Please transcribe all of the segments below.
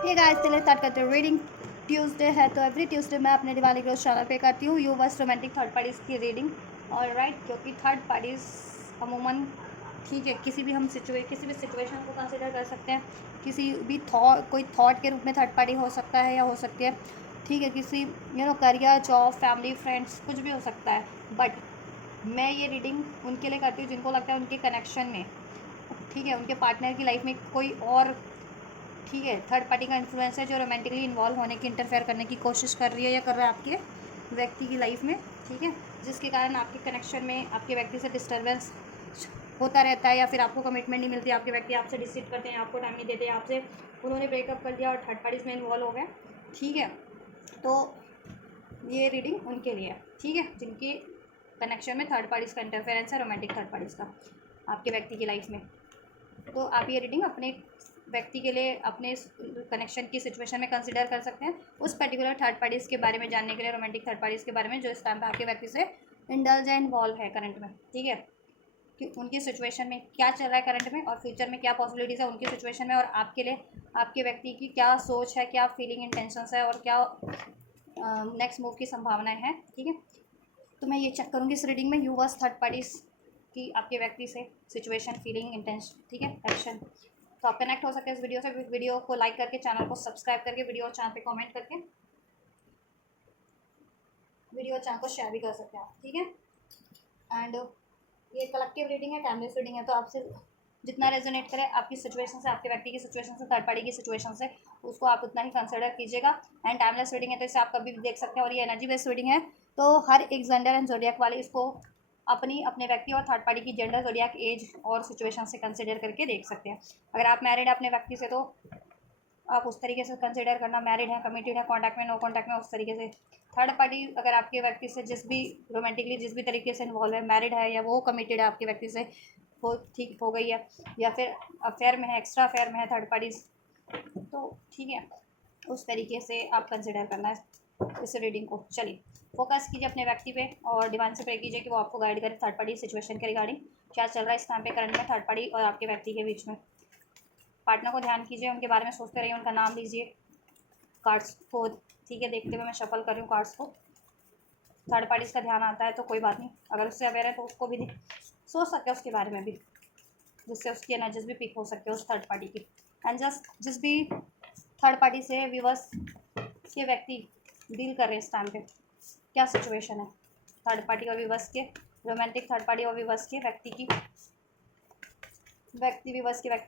ये गाइस चलिए स्टार्ट करते हैं। रीडिंग ट्यूसडे है तो एवरी ट्यूसडे मैं अपने दिवाली के उस चैनल पे करती हूँ यू बस रोमांटिक थर्ड पार्टीज़ की रीडिंग। और राइट, क्योंकि थर्ड पार्टीज़ अमूमन ठीक है किसी भी किसी भी सिचुएशन को कंसिडर कर सकते हैं। किसी भी कोई थॉट के रूप में थर्ड पार्टी हो सकता है या हो सकती है। ठीक है, किसी करियर, जॉब, फैमिली, फ्रेंड्स, कुछ भी हो सकता है। बट मैं ये रीडिंग उनके लिए करती हूँ जिनको लगता है उनके कनेक्शन में, ठीक है, उनके पार्टनर की लाइफ में कोई और, ठीक है, थर्ड पार्टी का इन्फ्लुएंस है जो रोमांटिकली इन्वॉल्व होने की, इंटरफेयर करने की कोशिश कर रही है या कर रहा है आपके व्यक्ति की लाइफ में। ठीक है, जिसके कारण आपके कनेक्शन में आपके व्यक्ति से डिस्टर्बेंस होता रहता है या फिर आपको कमिटमेंट नहीं मिलती, आपके व्यक्ति आपसे डिसिट करते हैं, आपको टाइम नहीं देते, आपसे उन्होंने ब्रेकअप कर दिया और थर्ड पार्टीज में इन्वॉल्व हो गए। ठीक है, तो ये रीडिंग उनके लिए है, ठीक है, जिनके कनेक्शन में थर्ड पार्टीज़ का इंटरफेरेंस है, रोमांटिक थर्ड पार्टीज़ का आपके व्यक्ति की लाइफ में। तो आप ये रीडिंग अपने व्यक्ति के लिए, अपने कनेक्शन की सिचुएशन में कंसिडर कर सकते हैं, उस पर्टिकुलर थर्ड पार्टीज़ के बारे में जानने के लिए, रोमांटिक थर्ड पार्टीज़ के बारे में जो इस टाइम पे आपके व्यक्ति से इंडल्ज या इन्वॉल्व है करंट में। ठीक है, कि उनकी सिचुएशन में क्या चल रहा है करंट में और फ्यूचर में क्या पॉसिबिलिटीज़ है उनकी सिचुएशन में, और आपके लिए आपके व्यक्ति की क्या सोच है, क्या फीलिंग, इंटेंशंस है, और क्या नेक्स्ट मूव की संभावनाएं हैं। ठीक है, तो मैं ये चेक करूँगी इस रीडिंग में यू वर्स थर्ड पार्टीज़ की आपके व्यक्ति से सिचुएशन, फीलिंग, इंटेंशन, ठीक है, एक्शन। तो आप कनेक्ट हो सकते हैं इस वीडियो से, वीडियो को लाइक करके, चैनल को सब्सक्राइब करके, वीडियो और चैनल पे कमेंट करके, वीडियो और चैनल को शेयर भी कर सकते हैं आप। ठीक है, एंड ये कलेक्टिव रीडिंग है, टाइमलेस रीडिंग है, तो आपसे जितना रेजोनेट करे आपकी सिचुएशन से, आपके व्यक्ति की सिचुएशन से, थर्ड पार्टी की सिचुएशन से, उसको आप उतना ही कंसिडर कीजिएगा। एंड टाइमलेस रीडिंग है तो इसे आप कभी भी देख सकते हैं, और ये एनर्जी बेस्ड रीडिंग है तो हर एक जेंडर एंड जोडियक वाले इसको अपने व्यक्ति और थर्ड पार्टी की जेंडर, जोडियक, एज और सिचुएशन से कंसिडर करके देख सकते हैं। अगर आप मैरिड है अपने व्यक्ति से तो आप उस तरीके से कंसिडर करना, मैरिड है, कमिटेड है, कॉन्टैक्ट में, नो कॉन्टैक्ट में, उस तरीके से। थर्ड पार्टी अगर आपके व्यक्ति से जिस भी रोमांटिकली जिस भी तरीके से इन्वॉल्व है, मैरिड है या वो कमिटेड है आपके व्यक्ति से, वो ठीक हो गई है, या फिर अफेयर में है, एक्स्ट्रा अफेयर में है थर्ड पार्टी, तो ठीक है, उस तरीके से आप कंसिडर करना है इस रीडिंग को। चलिए फोकस कीजिए अपने व्यक्ति पे और डिवाइन से प्रे कीजिए कि वो आपको गाइड करे थर्ड पार्टी सिचुएशन के रिगार्डिंग, क्या चल रहा है इस टाइम पे करंट में थर्ड पार्टी और आपके व्यक्ति के बीच में। पार्टनर को ध्यान कीजिए, उनके बारे में सोचते रहिए, उनका नाम लीजिए कार्ड्स को, ठीक है, देखते हुए मैं शफल कर रही हूँ कार्ड्स को। थर्ड पार्टीज़ का ध्यान आता है तो कोई बात नहीं, अगर उससे अवेयर है तो उसको भी सोच सकते हैं उसके बारे में भी, जिससे उसकी एनर्जीज भी पिक हो सकते हैं उस थर्ड पार्टी की। एंड जस्ट जिस भी थर्ड पार्टी से व्यूवर्स के व्यक्ति डील कर रहे हैं इस टाइम पे, क्या सिचुएशन है थर्ड पार्टी और व्यूवर्स के, रोमांटिक थर्ड पार्टी और व्यूवर्स के व्यक्ति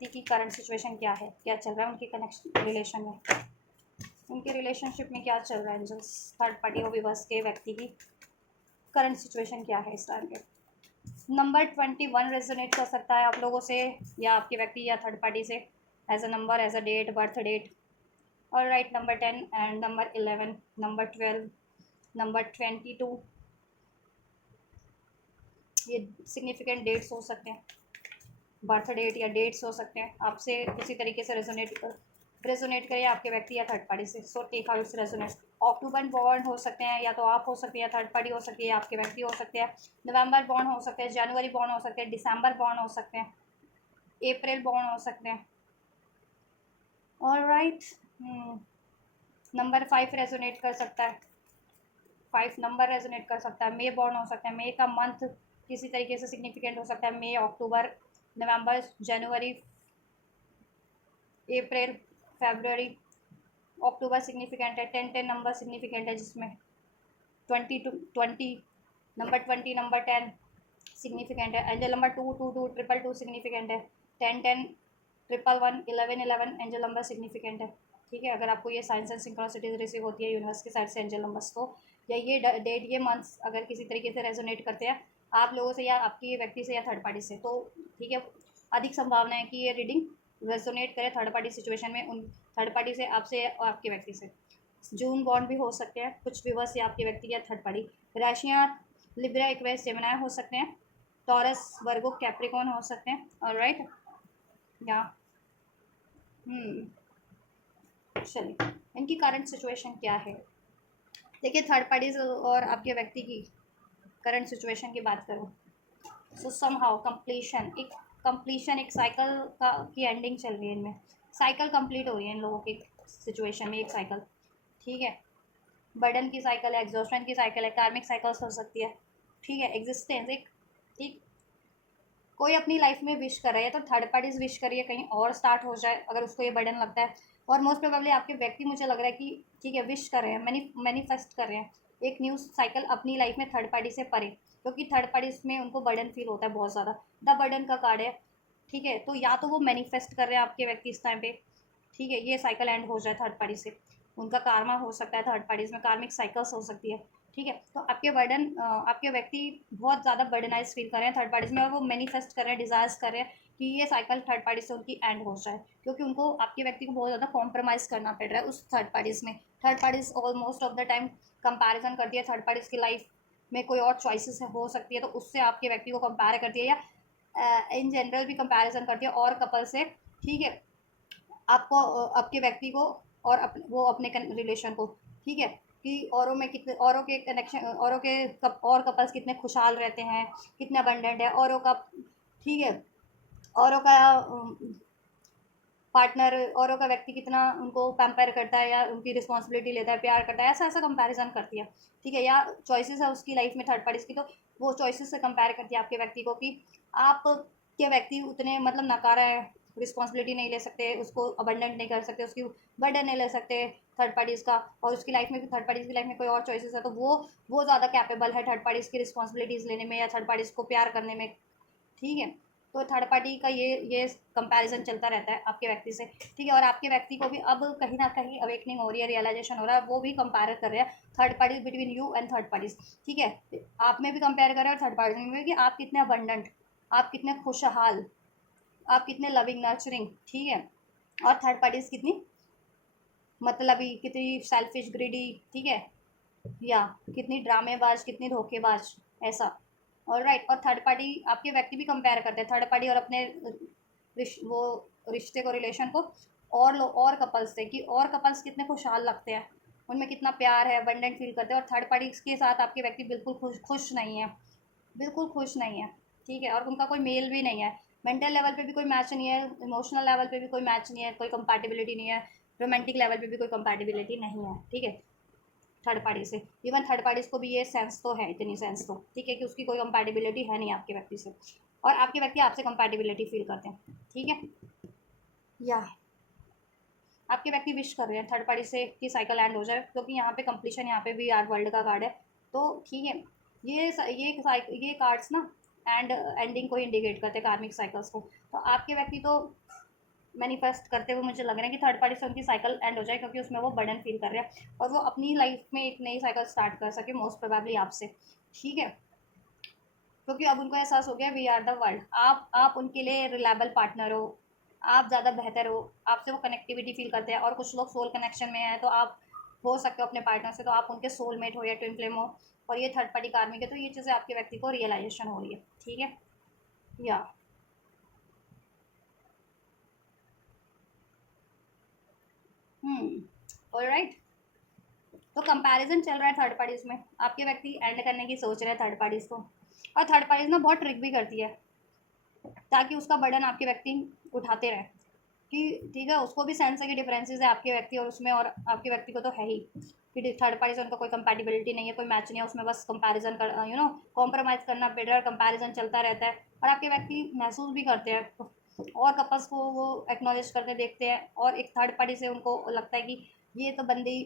की करंट सिचुएशन क्या है, क्या चल रहा है उनके कनेक्शन रिलेशन में, उनके रिलेशनशिप में क्या चल रहा है, एंजल्स थर्ड पार्टी और व्यूवर्स के व्यक्ति की करंट सिचुएशन क्या है इस टाइम पे। नंबर 21 रेजोनेट कर सकता है आप लोगों से या आपके व्यक्ति या थर्ड पार्टी से, as a number, as a date, birth date. और right, number 10 and number 11, number 12, number 22, ये सिग्निफिकेंट डेट्स हो सकते हैं, बर्थ डेट या डेट्स हो सकते हैं आपसे किसी तरीके से रेजोनेट करिए आपके व्यक्ति या थर्ड पार्टी से। So take out it's resonate. October born हो सकते हैं, या तो आप हो सकते हैं, या थर्ड पार्टी हो सकती है, या आपके व्यक्ति हो सकते हैं। नवंबर बॉर्न हो सकते हैं, जनवरी बॉर्न हो सकते हैं, दिसंबर बॉर्न हो सकते हैं, अप्रैल बॉर्न हो सकते हैं। और राइट, नंबर 5 रेजोनेट कर सकता है, 5 नंबर रेजोनेट कर सकता है। मे बॉर्न हो सकता है, मे का मंथ किसी तरीके से सिग्निफिकेंट हो सकता है, मे, अक्टूबर, नवंबर, जनवरी, अप्रैल, फरवरी। अक्टूबर सिग्निफिकेंट है, 10 नंबर सिग्निफिकेंट है, जिसमें 20 नंबर 20, नंबर 10 सिग्निफिकेंट है। एंजल नंबर 222, 222 सिग्निफिकेंट है, 10 ट्रिपल 1, 11 एंजल नंबर सिग्निफिकेंट है। ठीक है, अगर आपको ये साइंस एंड सिंक्रोनिसिटीज रिसीव होती है यूनिवर्स की साइड से एंजल नंबर्स को, या ये डेट, ये मंथ्स अगर किसी तरीके से रेजोनेट करते हैं आप लोगों से या आपकी व्यक्ति से या थर्ड पार्टी से, तो ठीक है, अधिक संभावना है कि ये रीडिंग रेजोनेट करे थर्ड पार्टी सिचुएशन में, उन थर्ड पार्टी से, आपसे और आपके व्यक्ति से। जून बॉन्ड भी हो सकते हैं कुछ व्यूवर्स या आपके व्यक्ति या थर्ड पार्टी। राशियाँ लिब्रा, एक्वेरियस, जेमिनी हो सकते हैं, टॉरस, वर्गो, कैप्रिकॉर्न हो सकते हैं। और राइट, या चलिए इनकी करंट सिचुएशन क्या है। देखिए, थर्ड पार्टीज और आपके व्यक्ति की करंट सिचुएशन की बात करूँ, सो समहाउ कंप्लीशन, एक साइकिल का की एंडिंग चल रही है इनमें, साइकिल कंप्लीट हो रही है इन लोगों की, सिचुएशन में एक साइकिल, ठीक है। बर्डन की साइकिल है, एग्जॉस्शन की साइकिल है, कार्मिक साइकिल्स हो सकती है, ठीक है। एग्जिस्टेंस एक कोई अपनी लाइफ में विश कर रहा है तो थर्ड पार्टीज विश करिए कहीं और स्टार्ट हो जाए अगर उसको ये बर्डन लगता है। और मोस्ट प्रोबेबली आपके व्यक्ति मुझे लग रहा है कि ठीक है विश कर रहे हैं, मैनिफेस्ट कर रहे हैं एक न्यू साइकिल अपनी लाइफ में थर्ड पार्टी से परे, क्योंकि थर्ड पार्टीज में उनको बर्डन फील होता है बहुत ज़्यादा। द बर्डन का कार्ड है, ठीक है। तो या तो वो मैनिफेस्ट कर रहे हैं आपके व्यक्ति इस टाइम पे, ठीक है, ये साइकिल एंड हो जाए थर्ड पार्टी से, उनका कार्मा हो सकता है थर्ड पार्टीज में, कार्मिक साइकिल्स हो सकती है, ठीक है। तो आपके व्यक्ति बहुत ज़्यादा बर्डनाइज फील कर रहे हैं थर्ड पार्टीज में, और वो मैनिफेस्ट कर रहे हैं, डिज़ायर्स कर रहे हैं कि ये साइकिल थर्ड पार्टी से उनकी एंड हो जाए, क्योंकि उनको आपके व्यक्ति को बहुत ज़्यादा कॉम्प्रोमाइज़ करना पड़ रहा है उस थर्ड पार्टीज में। Third parties almost of the time comparison करती है, थर्ड पार्टीज की लाइफ में कोई और चॉइसेस हो सकती है तो उससे आपके व्यक्ति को कंपेयर करती है, या इन जनरल भी कंपैरिजन करती है और कपल से, ठीक है। आपको आपके व्यक्ति को और वो अपने रिलेशन को, ठीक है, कि औरों में कितने, औरों के कनेक्शन, औरों के और कपल्स कितने खुशहाल रहते हैं, कितने अबंडेंट है औरों का, ठीक है। औरों का पार्टनर, औरों का व्यक्ति कितना उनको पैम्पर करता है या उनकी रिस्पॉन्सिबिलिटी लेता है, प्यार करता है, ऐसा ऐसा कंपैरिजन करती है, ठीक है। या चॉइसेस है उसकी लाइफ में थर्ड पार्टीज की, तो वो चॉइसेस से कंपेयर करती है आपके व्यक्ति को कि आप के व्यक्ति उतने मतलब नकारा है, रिस्पॉन्सिबिलिटी नहीं ले सकते, उसको अबंडेंट नहीं कर सकते, उसकी बर्डन नहीं ले सकते थर्ड पार्टीज़ का, और उसकी लाइफ में भी थर्ड पार्टीज़ की लाइफ में कोई और चॉइसेस है तो वो ज़्यादा कैपेबल है थर्ड पार्टीज़ की रिस्पॉन्सिबिलिटीज़ लेने में या थर्ड पार्टीज़ को प्यार करने में, ठीक है। तो थर्ड पार्टी का ये कंपैरिजन चलता रहता है आपके व्यक्ति से, ठीक है। और आपके व्यक्ति को भी अब कहीं ना कहीं अवेकनिंग हो रही है, रियलाइजेशन हो रहा है, वो भी कंपेयर कर रहे हैं third parties between you and third parties, ठीक है। आप में भी कंपेयर कर रहे हैं और थर्ड पार्टी में भी, कि आप कितने अबंडेंट, आप कितने खुशहाल, आप कितने लविंग नर्चरिंग, ठीक है। और थर्ड पार्टीज कितनी मतलबी, कितनी सेल्फिश ग्रीडी, ठीक है, या कितनी ड्रामेबाज, कितनी धोखेबाज, ऐसा। और राइट, और थर्ड पार्टी आपके व्यक्ति भी कंपेयर करते हैं थर्ड पार्टी और अपने वो रिश्ते को, रिलेशन को और और कपल्स से, कि और कपल्स कितने खुशहाल लगते हैं, उनमें कितना प्यार है, अबंडेंट फील करते हैं। और थर्ड पार्टी के साथ आपके व्यक्ति बिल्कुल खुश नहीं है, बिल्कुल खुश नहीं है, ठीक है। और उनका कोई मेल भी नहीं है, मेंटल लेवल पे भी कोई मैच नहीं है, इमोशनल लेवल पे भी कोई मैच नहीं है, कोई कंपैटिबिलिटी नहीं है, रोमांटिक लेवल पे भी कोई कंपैटिबिलिटी नहीं है, ठीक है, थर्ड पार्टी से। इवन थर्ड पार्टीज को भी ये सेंस तो है, इतनी सेंस तो, ठीक है, कि उसकी कोई कंपैटिबिलिटी है नहीं आपके व्यक्ति से, और आपके व्यक्ति आपसे कंपैटिबिलिटी फील करते हैं, ठीक है। या आपके व्यक्ति विश कर रहे हैं थर्ड पार्टी से कि साइकिल एंड हो जाए, क्योंकि यहाँ पे कंप्लीशन, यहाँ पे भी आर वर्ल्ड का कार्ड है, तो ठीक है। ये कार्ड्स ना एंडिंग को इंडिकेट करते हैं, कार्मिक साइकिल्स को। तो आपके व्यक्ति तो मैनिफेस्ट करते हुए मुझे लग रहा है कि थर्ड पार्टी से उनकी साइकिल एंड हो जाए, क्योंकि उसमें वो बर्डन फील कर रहे हैं और वो अपनी लाइफ में एक नई साइकिल स्टार्ट कर सके, मोस्ट प्रोबेबली आपसे, ठीक है। क्योंकि अब उनको एहसास हो गया वी आर द वर्ल्ड, आप उनके लिए रिलायबल पार्टनर हो, आप ज़्यादा बेहतर हो, आपसे वो कनेक्टिविटी फील करते हैं। और कुछ लोग सोल कनेक्शन में हैं तो आप हो सकते हो अपने पार्टनर से, तो आप उनके सोलमेट हो या ट्विन फ्लेम हो, और ये थर्ड पार्टी कार्मिक है, तो ये चीज़ें आपके व्यक्ति को रियलाइजेशन हो रही है, ठीक है। या ऑलराइट, तो कंपैरिजन चल रहा है थर्ड पार्टीज में, आपके व्यक्ति एंड करने की सोच रहे हैं थर्ड पार्टीज को, और थर्ड पार्टीज ना बहुत ट्रिक भी करती है ताकि उसका बर्डन आपके व्यक्ति उठाते रहे, कि ठीक है, उसको भी सेंस है कि डिफरेंसेस है आपके व्यक्ति और उसमें, और आपके व्यक्ति को तो है ही कि थर्ड पार्टी से उनका कोई कंपैटिबिलिटी नहीं है, कोई मैच नहीं है उसमें, बस कंपैरिजन कर कॉम्प्रोमाइज़ करना पड़ रहा है, कंपैरिजन चलता रहता है। और आपके व्यक्ति महसूस भी करते हैं और कपल्स को वो एक्नॉलेज करते देखते हैं, और एक थर्ड पार्टी से उनको लगता है कि ये तो बंदी,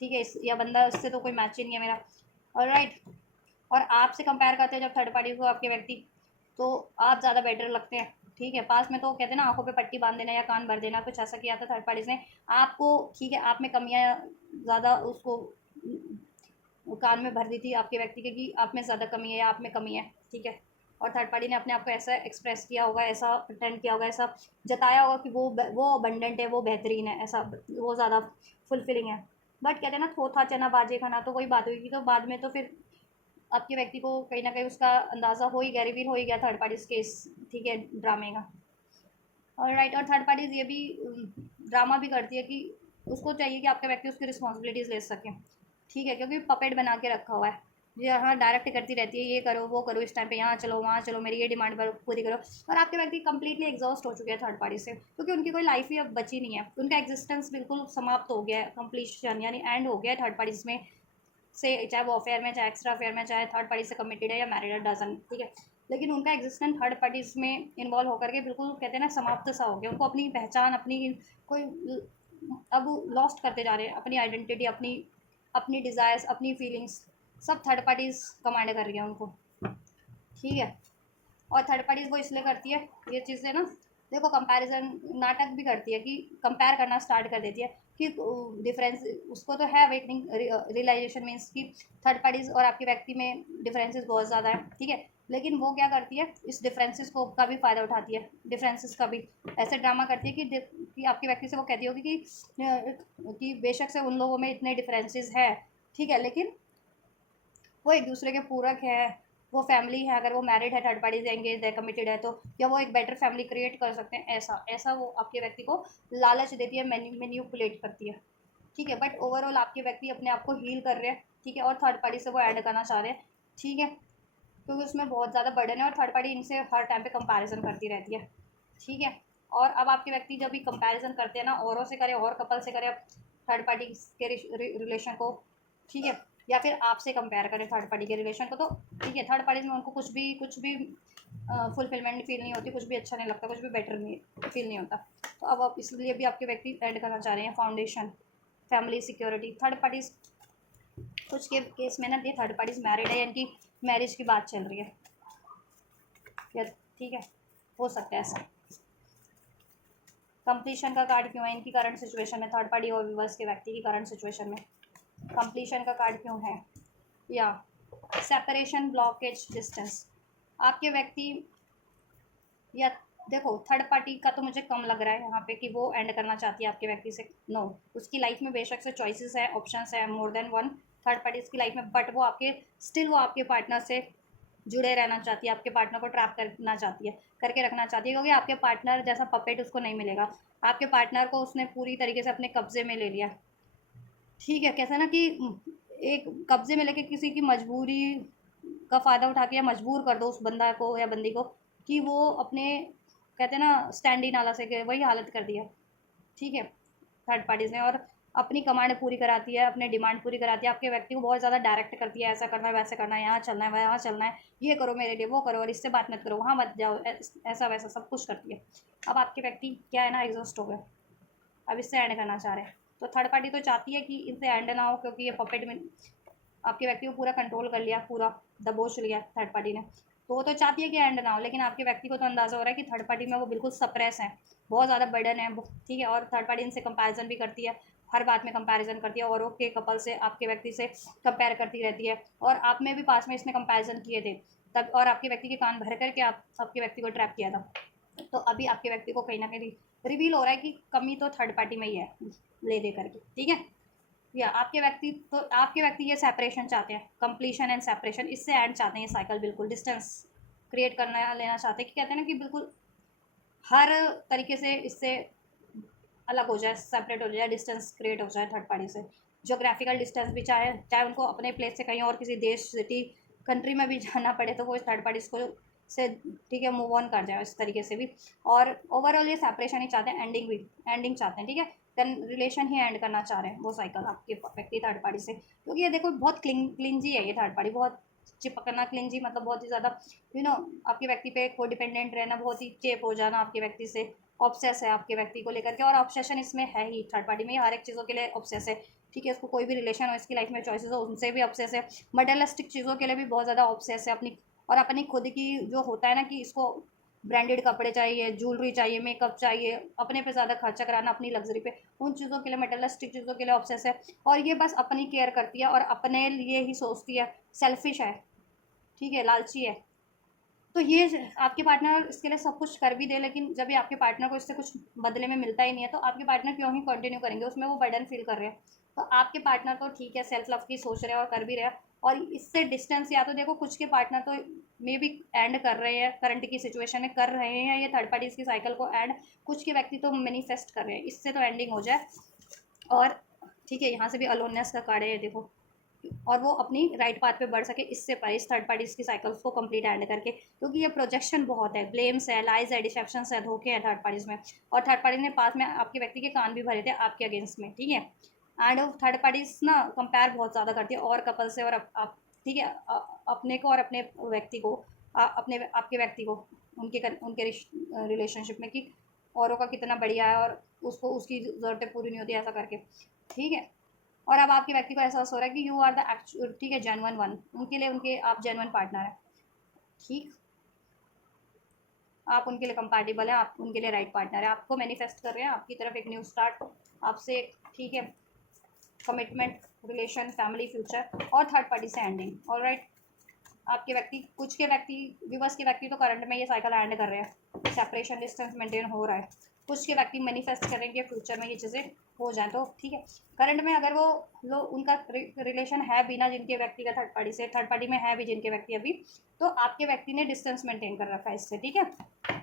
ठीक है, या बंदा, इससे तो कोई मैच ही नहीं है मेरा, और राइट। और आपसे कंपेयर करते हैं जब थर्ड पार्टी को आपके व्यक्ति, तो आप ज़्यादा बेटर लगते हैं, ठीक है। पास में तो कहते हैं ना, आंखों पे पट्टी बांध देना या कान भर देना, कुछ ऐसा किया था थर्ड पार्टी ने आपको, ठीक है। आप में कमियाँ ज़्यादा उसको कान में भर दी थी आपके व्यक्ति के, कि आप में ज़्यादा कमी है या आप में कमी है, ठीक है। और थर्ड पार्टी ने अपने आप को ऐसा एक्सप्रेस किया होगा, ऐसा प्रटेंड किया होगा, ऐसा जताया होगा कि वो अबंडेंट है, वो बेहतरीन है, ऐसा वो ज़्यादा फुलफिलिंग है। बट कहते हैं ना, थोथा चना बाजे खाना, तो कोई बात हुई कि तो बाद में तो फिर आपके व्यक्ति को कहीं ना कहीं उसका अंदाज़ा हो ही गया, रिवील हो ही गया थर्ड पार्टी केस, ठीक है, ड्रामे का, और राइट। और थर्ड पार्टीज ये भी ड्रामा भी करती है कि उसको चाहिए कि आपका व्यक्ति उसकी रिस्पॉन्सिबिलिटीज़ ले सके, ठीक है, क्योंकि पपेट बना के रखा हुआ है, यहाँ डायरेक्ट करती रहती है, ये करो वो करो, इस टाइम पे यहाँ चलो वहाँ चलो, मेरी ये डिमांड पर पूरी करो। और आपके व्यक्ति कंप्लीटली एग्जॉस्ट हो चुके हैं थर्ड पार्टी से, क्योंकि उनकी कोई लाइफ ही अब बची नहीं है, उनका एग्जिस्टेंस बिल्कुल समाप्त हो गया है, कंप्लीशन यानी एंड हो गया है थर्ड पार्टीज में से, चाहे वो अफेयर में, चाहे एक्स्ट्रा अफेयर में, चाहे थर्ड पार्टी से कमिटेड है या मैरिड है, डजन, ठीक है। लेकिन उनका एग्जिस्टेंस थर्ड पार्टीज में इन्वॉल्व होकर के बिल्कुल कहते हैं ना समाप्त सा हो गया, उनको अपनी पहचान अपनी कोई अब लॉस्ट करते जा रहे हैं, अपनी आइडेंटिटी, अपनी अपनी डिज़ायर्स, अपनी फीलिंग्स सब थर्ड पार्टीज कमांड कर रही है उनको, ठीक है। और थर्ड पार्टीज वो इसलिए करती है ये चीज़ें ना, देखो कंपैरिजन नाटक भी करती है कि कंपेयर करना स्टार्ट कर देती है कि डिफरेंस उसको तो है अवेकनिंग रियलाइजेशन मीन्स कि थर्ड पार्टीज और आपके व्यक्ति में डिफरेंसेस बहुत ज़्यादा है, ठीक है। लेकिन वो क्या करती है, इस डिफरेंसेस को का भी फ़ायदा उठाती है, डिफरेंसेस का भी ऐसे ड्रामा करती है कि आपके व्यक्ति से वो कहती होगी कि बेशक से उन लोगों में इतने डिफरेंसेस है, ठीक है, लेकिन वो एक दूसरे के पूरक है, वो फैमिली है, अगर वो मैरिड है, थर्ड पार्टी से एंगेज है, कमिटेड है, तो या वो एक बेटर फैमिली क्रिएट कर सकते हैं, ऐसा ऐसा वो आपके व्यक्ति को लालच देती है, मैन्युपुलेट करती है, ठीक है। बट ओवरऑल आपके व्यक्ति अपने आप को हील कर रहे हैं, ठीक है, और थर्ड पार्टी से वो ऐड करना चाह रहे हैं, ठीक है, क्योंकि उसमें बहुत ज़्यादा बर्डन है और थर्ड पार्टी इनसे हर टाइम पे कंपैरिजन करती रहती है, ठीक है। और अब आपके व्यक्ति जब भी कंपैरिजन करते हैं ना, औरों से करें और कपल से करें थर्ड पार्टी के रिलेशन को, ठीक है, या फिर आपसे कंपेयर करें थर्ड पार्टी के रिलेशन को, तो ठीक है, थर्ड पार्टीज में उनको कुछ भी फुलफिलमेंट फील नहीं होती, कुछ भी अच्छा नहीं लगता, कुछ भी बेटर नहीं फील नहीं होता। तो अब इसलिए भी आपके व्यक्ति ऐड करना चाह रहे हैं foundation, family security. Third parties कुछ के केस में ना ये थर्ड पार्टीज मैरिड है, इनकी मैरिज की बात चल रही है, या ठीक है, हो सकता है ऐसा। कंप्लीशन का कार्ड क्यों है इनकी करंट सिचुएशन में, थर्ड पार्टी और विवर्स के व्यक्ति की करंट सिचुएशन में कंप्लीशन का कार्ड क्यों है, या सेपरेशन, ब्लॉकेज, डिस्टेंस। आपके व्यक्ति या देखो थर्ड पार्टी का तो मुझे कम लग रहा है यहाँ पे कि वो एंड करना चाहती है आपके व्यक्ति से, नो। उसकी लाइफ में बेशक से चॉइसेस है, ऑप्शंस है, more than one third party उसकी लाइफ में, बट वो आपके स्टिल वो आपके पार्टनर से जुड़े रहना चाहती है, आपके पार्टनर को ट्रैप करना चाहती है, करके रखना चाहती है, क्योंकि आपके पार्टनर जैसा पपेट उसको नहीं मिलेगा, आपके पार्टनर को उसने पूरी तरीके से अपने कब्जे में ले लिया, ठीक है। कैसा ना कि एक कब्जे में लेके किसी की मजबूरी का फ़ायदा उठा के या मजबूर कर दो उस बंदा को या बंदी को कि वो अपने कहते हैं ना स्टैंडी नाला से के वही हालत कर दिया, ठीक है, थर्ड पार्टीज़ ने। और अपनी कमांड पूरी कराती है, अपने डिमांड पूरी कराती है, आपके व्यक्ति को बहुत ज़्यादा डायरेक्ट करती है, ऐसा करना है, वैसे करना है, यहाँ चलना है, वहाँ चलना है, ये करो मेरे लिए, वो करो, और इससे बात मत करो, वहाँ मत जाओ, ऐसा वैसा सब कुछ करती है। अब आपके व्यक्ति क्या है ना, एग्जॉस्ट हो गए, अब इससे एंड करना चाह रहे हैं। तो थर्ड पार्टी तो चाहती है कि इनसे एंड ना हो, क्योंकि ये पपेट में आपके व्यक्ति को पूरा कंट्रोल कर लिया, पूरा दबोच लिया थर्ड पार्टी ने, तो वो तो चाहती है कि एंड ना हो, लेकिन आपके व्यक्ति को तो अंदाज़ा हो रहा है कि थर्ड पार्टी में वो बिल्कुल सप्रेस है, बहुत ज़्यादा बर्डन है, ठीक है। और थर्ड पार्टी इनसे कंपैरिजन भी करती है, हर बात में कंपैरिजन करती है, औरों के कपल से आपके व्यक्ति से कंपेयर करती रहती है, और आप में भी पास में इसने कंपैरिजन किए थे तब, और आपके व्यक्ति के कान भर करके आपके व्यक्ति को ट्रैप किया था। तो अभी आपके व्यक्ति को कहीं ना कहीं रिवील हो रहा है कि कमी तो थर्ड पार्टी में ही है, ले दे करके, ठीक है। या आपके व्यक्ति ये सेपरेशन चाहते हैं, कंप्लीशन एंड सेपरेशन, इससे एंड चाहते हैं, ये साइकिल बिल्कुल डिस्टेंस क्रिएट करना लेना चाहते हैं, कि कहते हैं ना कि बिल्कुल हर तरीके से इससे अलग हो जाए, सेपरेट हो जाए, डिस्टेंस क्रिएट हो जाए थर्ड पार्टी से, जोग्राफिकल डिस्टेंस भी, चाहे चाहे उनको अपने प्लेस से कहीं और किसी देश, सिटी, कंट्री में भी जाना पड़े, तो वो थर्ड पार्टीज को से ठीक है मूव ऑन कर जाए इस तरीके से भी। और ओवरऑल ये सेपरेशन ही चाहते हैं, एंडिंग भी एंडिंग चाहते हैं, ठीक है, देन रिलेशन ही एंड करना चाह रहे हैं वो साइकिल आपके व्यक्ति थर्ड पार्टी से, क्योंकि ये देखो बहुत क्लिंजी है ये थर्ड पार्टी, बहुत चिपकना, क्लिंजी मतलब बहुत ही ज़्यादा आपके व्यक्ति पे को डिपेंडेंट रहना, बहुत ही चेप हो जाना आपके व्यक्ति से, ऑब्सेस है आपके व्यक्ति को लेकर के, और ऑब्सेशन इसमें है ही थर्ड पार्टी में, हर एक चीज़ों के लिए ऑब्सेस है, ठीक है। इसको कोई भी रिलेशन हो, इसकी लाइफ में चॉइसेस हो, उनसे भी ऑब्सेस है, मटेरियलिस्टिक चीज़ों के लिए भी बहुत ज़्यादा ऑब्सेस है अपनी, और अपनी खुद की जो होता है ना कि इसको ब्रांडेड कपड़े चाहिए, ज्वेलरी चाहिए, मेकअप चाहिए, अपने पे ज़्यादा खर्चा कराना अपनी लग्जरी पे, उन चीज़ों के लिए, मटेरियलिस्टिक चीज़ों के लिए ऑब्सेस है, और ये बस अपनी केयर करती है और अपने लिए ही सोचती है, सेल्फिश है, ठीक है, लालची है। तो ये आपके पार्टनर इसके लिए सब कुछ कर भी दे, लेकिन जब भी आपके पार्टनर को इससे कुछ बदले में मिलता ही नहीं है, तो आपके पार्टनर क्यों ही कंटिन्यू करेंगे उसमें, वो बर्डन फील कर रहे हैं। तो आपके पार्टनर तो ठीक है सेल्फ लव की सोच रहे हैं और कर भी रहे हैं, और इससे डिस्टेंस, या तो देखो कुछ के पार्टनर तो मे भी एंड कर रहे हैं, करंट की सिचुएशन में कर रहे हैं ये थर्ड पार्टीज की साइकिल को एंड, कुछ के व्यक्ति तो मैनिफेस्ट कर रहे हैं इससे तो एंडिंग हो जाए। और ठीक है, यहाँ से भी अलोननेस का कार्ड है, देखो और वो अपनी राइट पाथ पे बढ़ सके इससे पर इस थर्ड पार्टीज की साइकिल्स को कंप्लीट एंड करके, क्योंकि ये प्रोजेक्शन बहुत है, ब्लेम्स है, लाइज है, डिसेप्शन है, धोखे हैं थर्ड पार्टीज में। और थर्ड पार्टी ने पास में आपके व्यक्ति के कान भी भरे थे आपके अगेंस्ट में, ठीक है। एंड थर्ड पार्टीज ना कंपेयर बहुत ज़्यादा करती है और कपल से, और आप ठीक है अपने को और अपने व्यक्ति को, अपने आपके व्यक्ति को उनके रिलेशनशिप में कि औरों का कितना बढ़िया है और उसको उसकी ज़रूरतें पूरी नहीं होती ऐसा करके, ठीक है। और अब आपके व्यक्ति को एहसास हो रहा है कि यू आर द एक्चुअल, ठीक है, जेन्युइन वन, उनके लिए उनके आप जेन्युइन पार्टनर हैं, ठीक, आप उनके लिए कंपैटिबल है, आप उनके लिए राइट पार्टनर है, आपको मैनिफेस्ट कर रहे हैं आपकी तरफ एक न्यू स्टार्ट आपसे, ठीक है, कमिटमेंट, रिलेशन, फैमिली, फ्यूचर और थर्ड पार्टी से एंडिंग। ऑलराइट, आपके व्यक्ति, कुछ के व्यक्ति, विवर्स के व्यक्ति तो करंट में ये साइकिल एंड कर रहे हैं, सेपरेशन डिस्टेंस मेंटेन हो रहा है। कुछ के व्यक्ति मैनिफेस्ट करेंगे फ्यूचर में ये चीज़ें हो जाए, तो ठीक है। करंट में अगर वो लोग उनका रिलेशन है भी ना जिनके व्यक्ति का थर्ड पार्टी से, थर्ड पार्टी में है भी जिनके व्यक्ति अभी, तो आपके व्यक्ति ने डिस्टेंस मेंटेन कर रखा है इससे, ठीक है।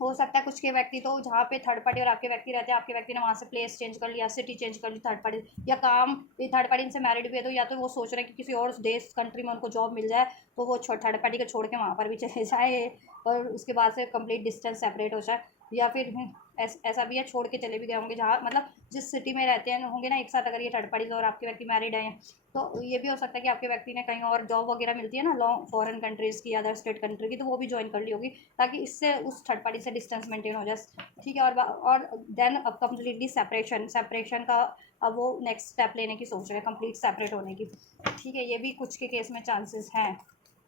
हो सकता है कुछ के व्यक्ति तो जहाँ पे थर्ड पार्टी और आपके व्यक्ति रहते हैं, आपके व्यक्ति ने वहाँ से प्लेस चेंज कर लिया, सिटी चेंज कर ली थर्ड पार्टी, या काम, थर्ड पार्टी इनसे मैरिड भी है तो या तो वो सोच रहे हैं कि किसी और देश कंट्री में उनको जॉब मिल जाए तो वो थर्ड पार्टी को छोड़ के वहाँ पर भी चले जाए और उसके बाद से कंप्लीट डिस्टेंस सेपरेट हो जाए। या फिर ऐसा भी है छोड़ के चले भी गए होंगे, जहाँ मतलब जिस सिटी में रहते हैं होंगे ना एक साथ, अगर ये थर्ड पार्टीज और आपके व्यक्ति मैरिड हैं तो ये भी हो सकता है कि आपके व्यक्ति ने कहीं और जॉब वगैरह मिलती है ना लॉन्ग फॉरेन कंट्रीज़ की, अदर स्टेट कंट्री की, तो वो भी ज्वाइन कर ली होगी ताकि इससे उस थर्ड पार्टी से डिस्टेंस मेंटेन हो जाए, ठीक है। और देन अब कम्प्लीटली सेपरेशन का अब वो नेक्स्ट स्टेप लेने की सोच रहे हैं, कंप्लीट सेपरेट होने की, ठीक है। ये भी कुछ के केस में चांसेस हैं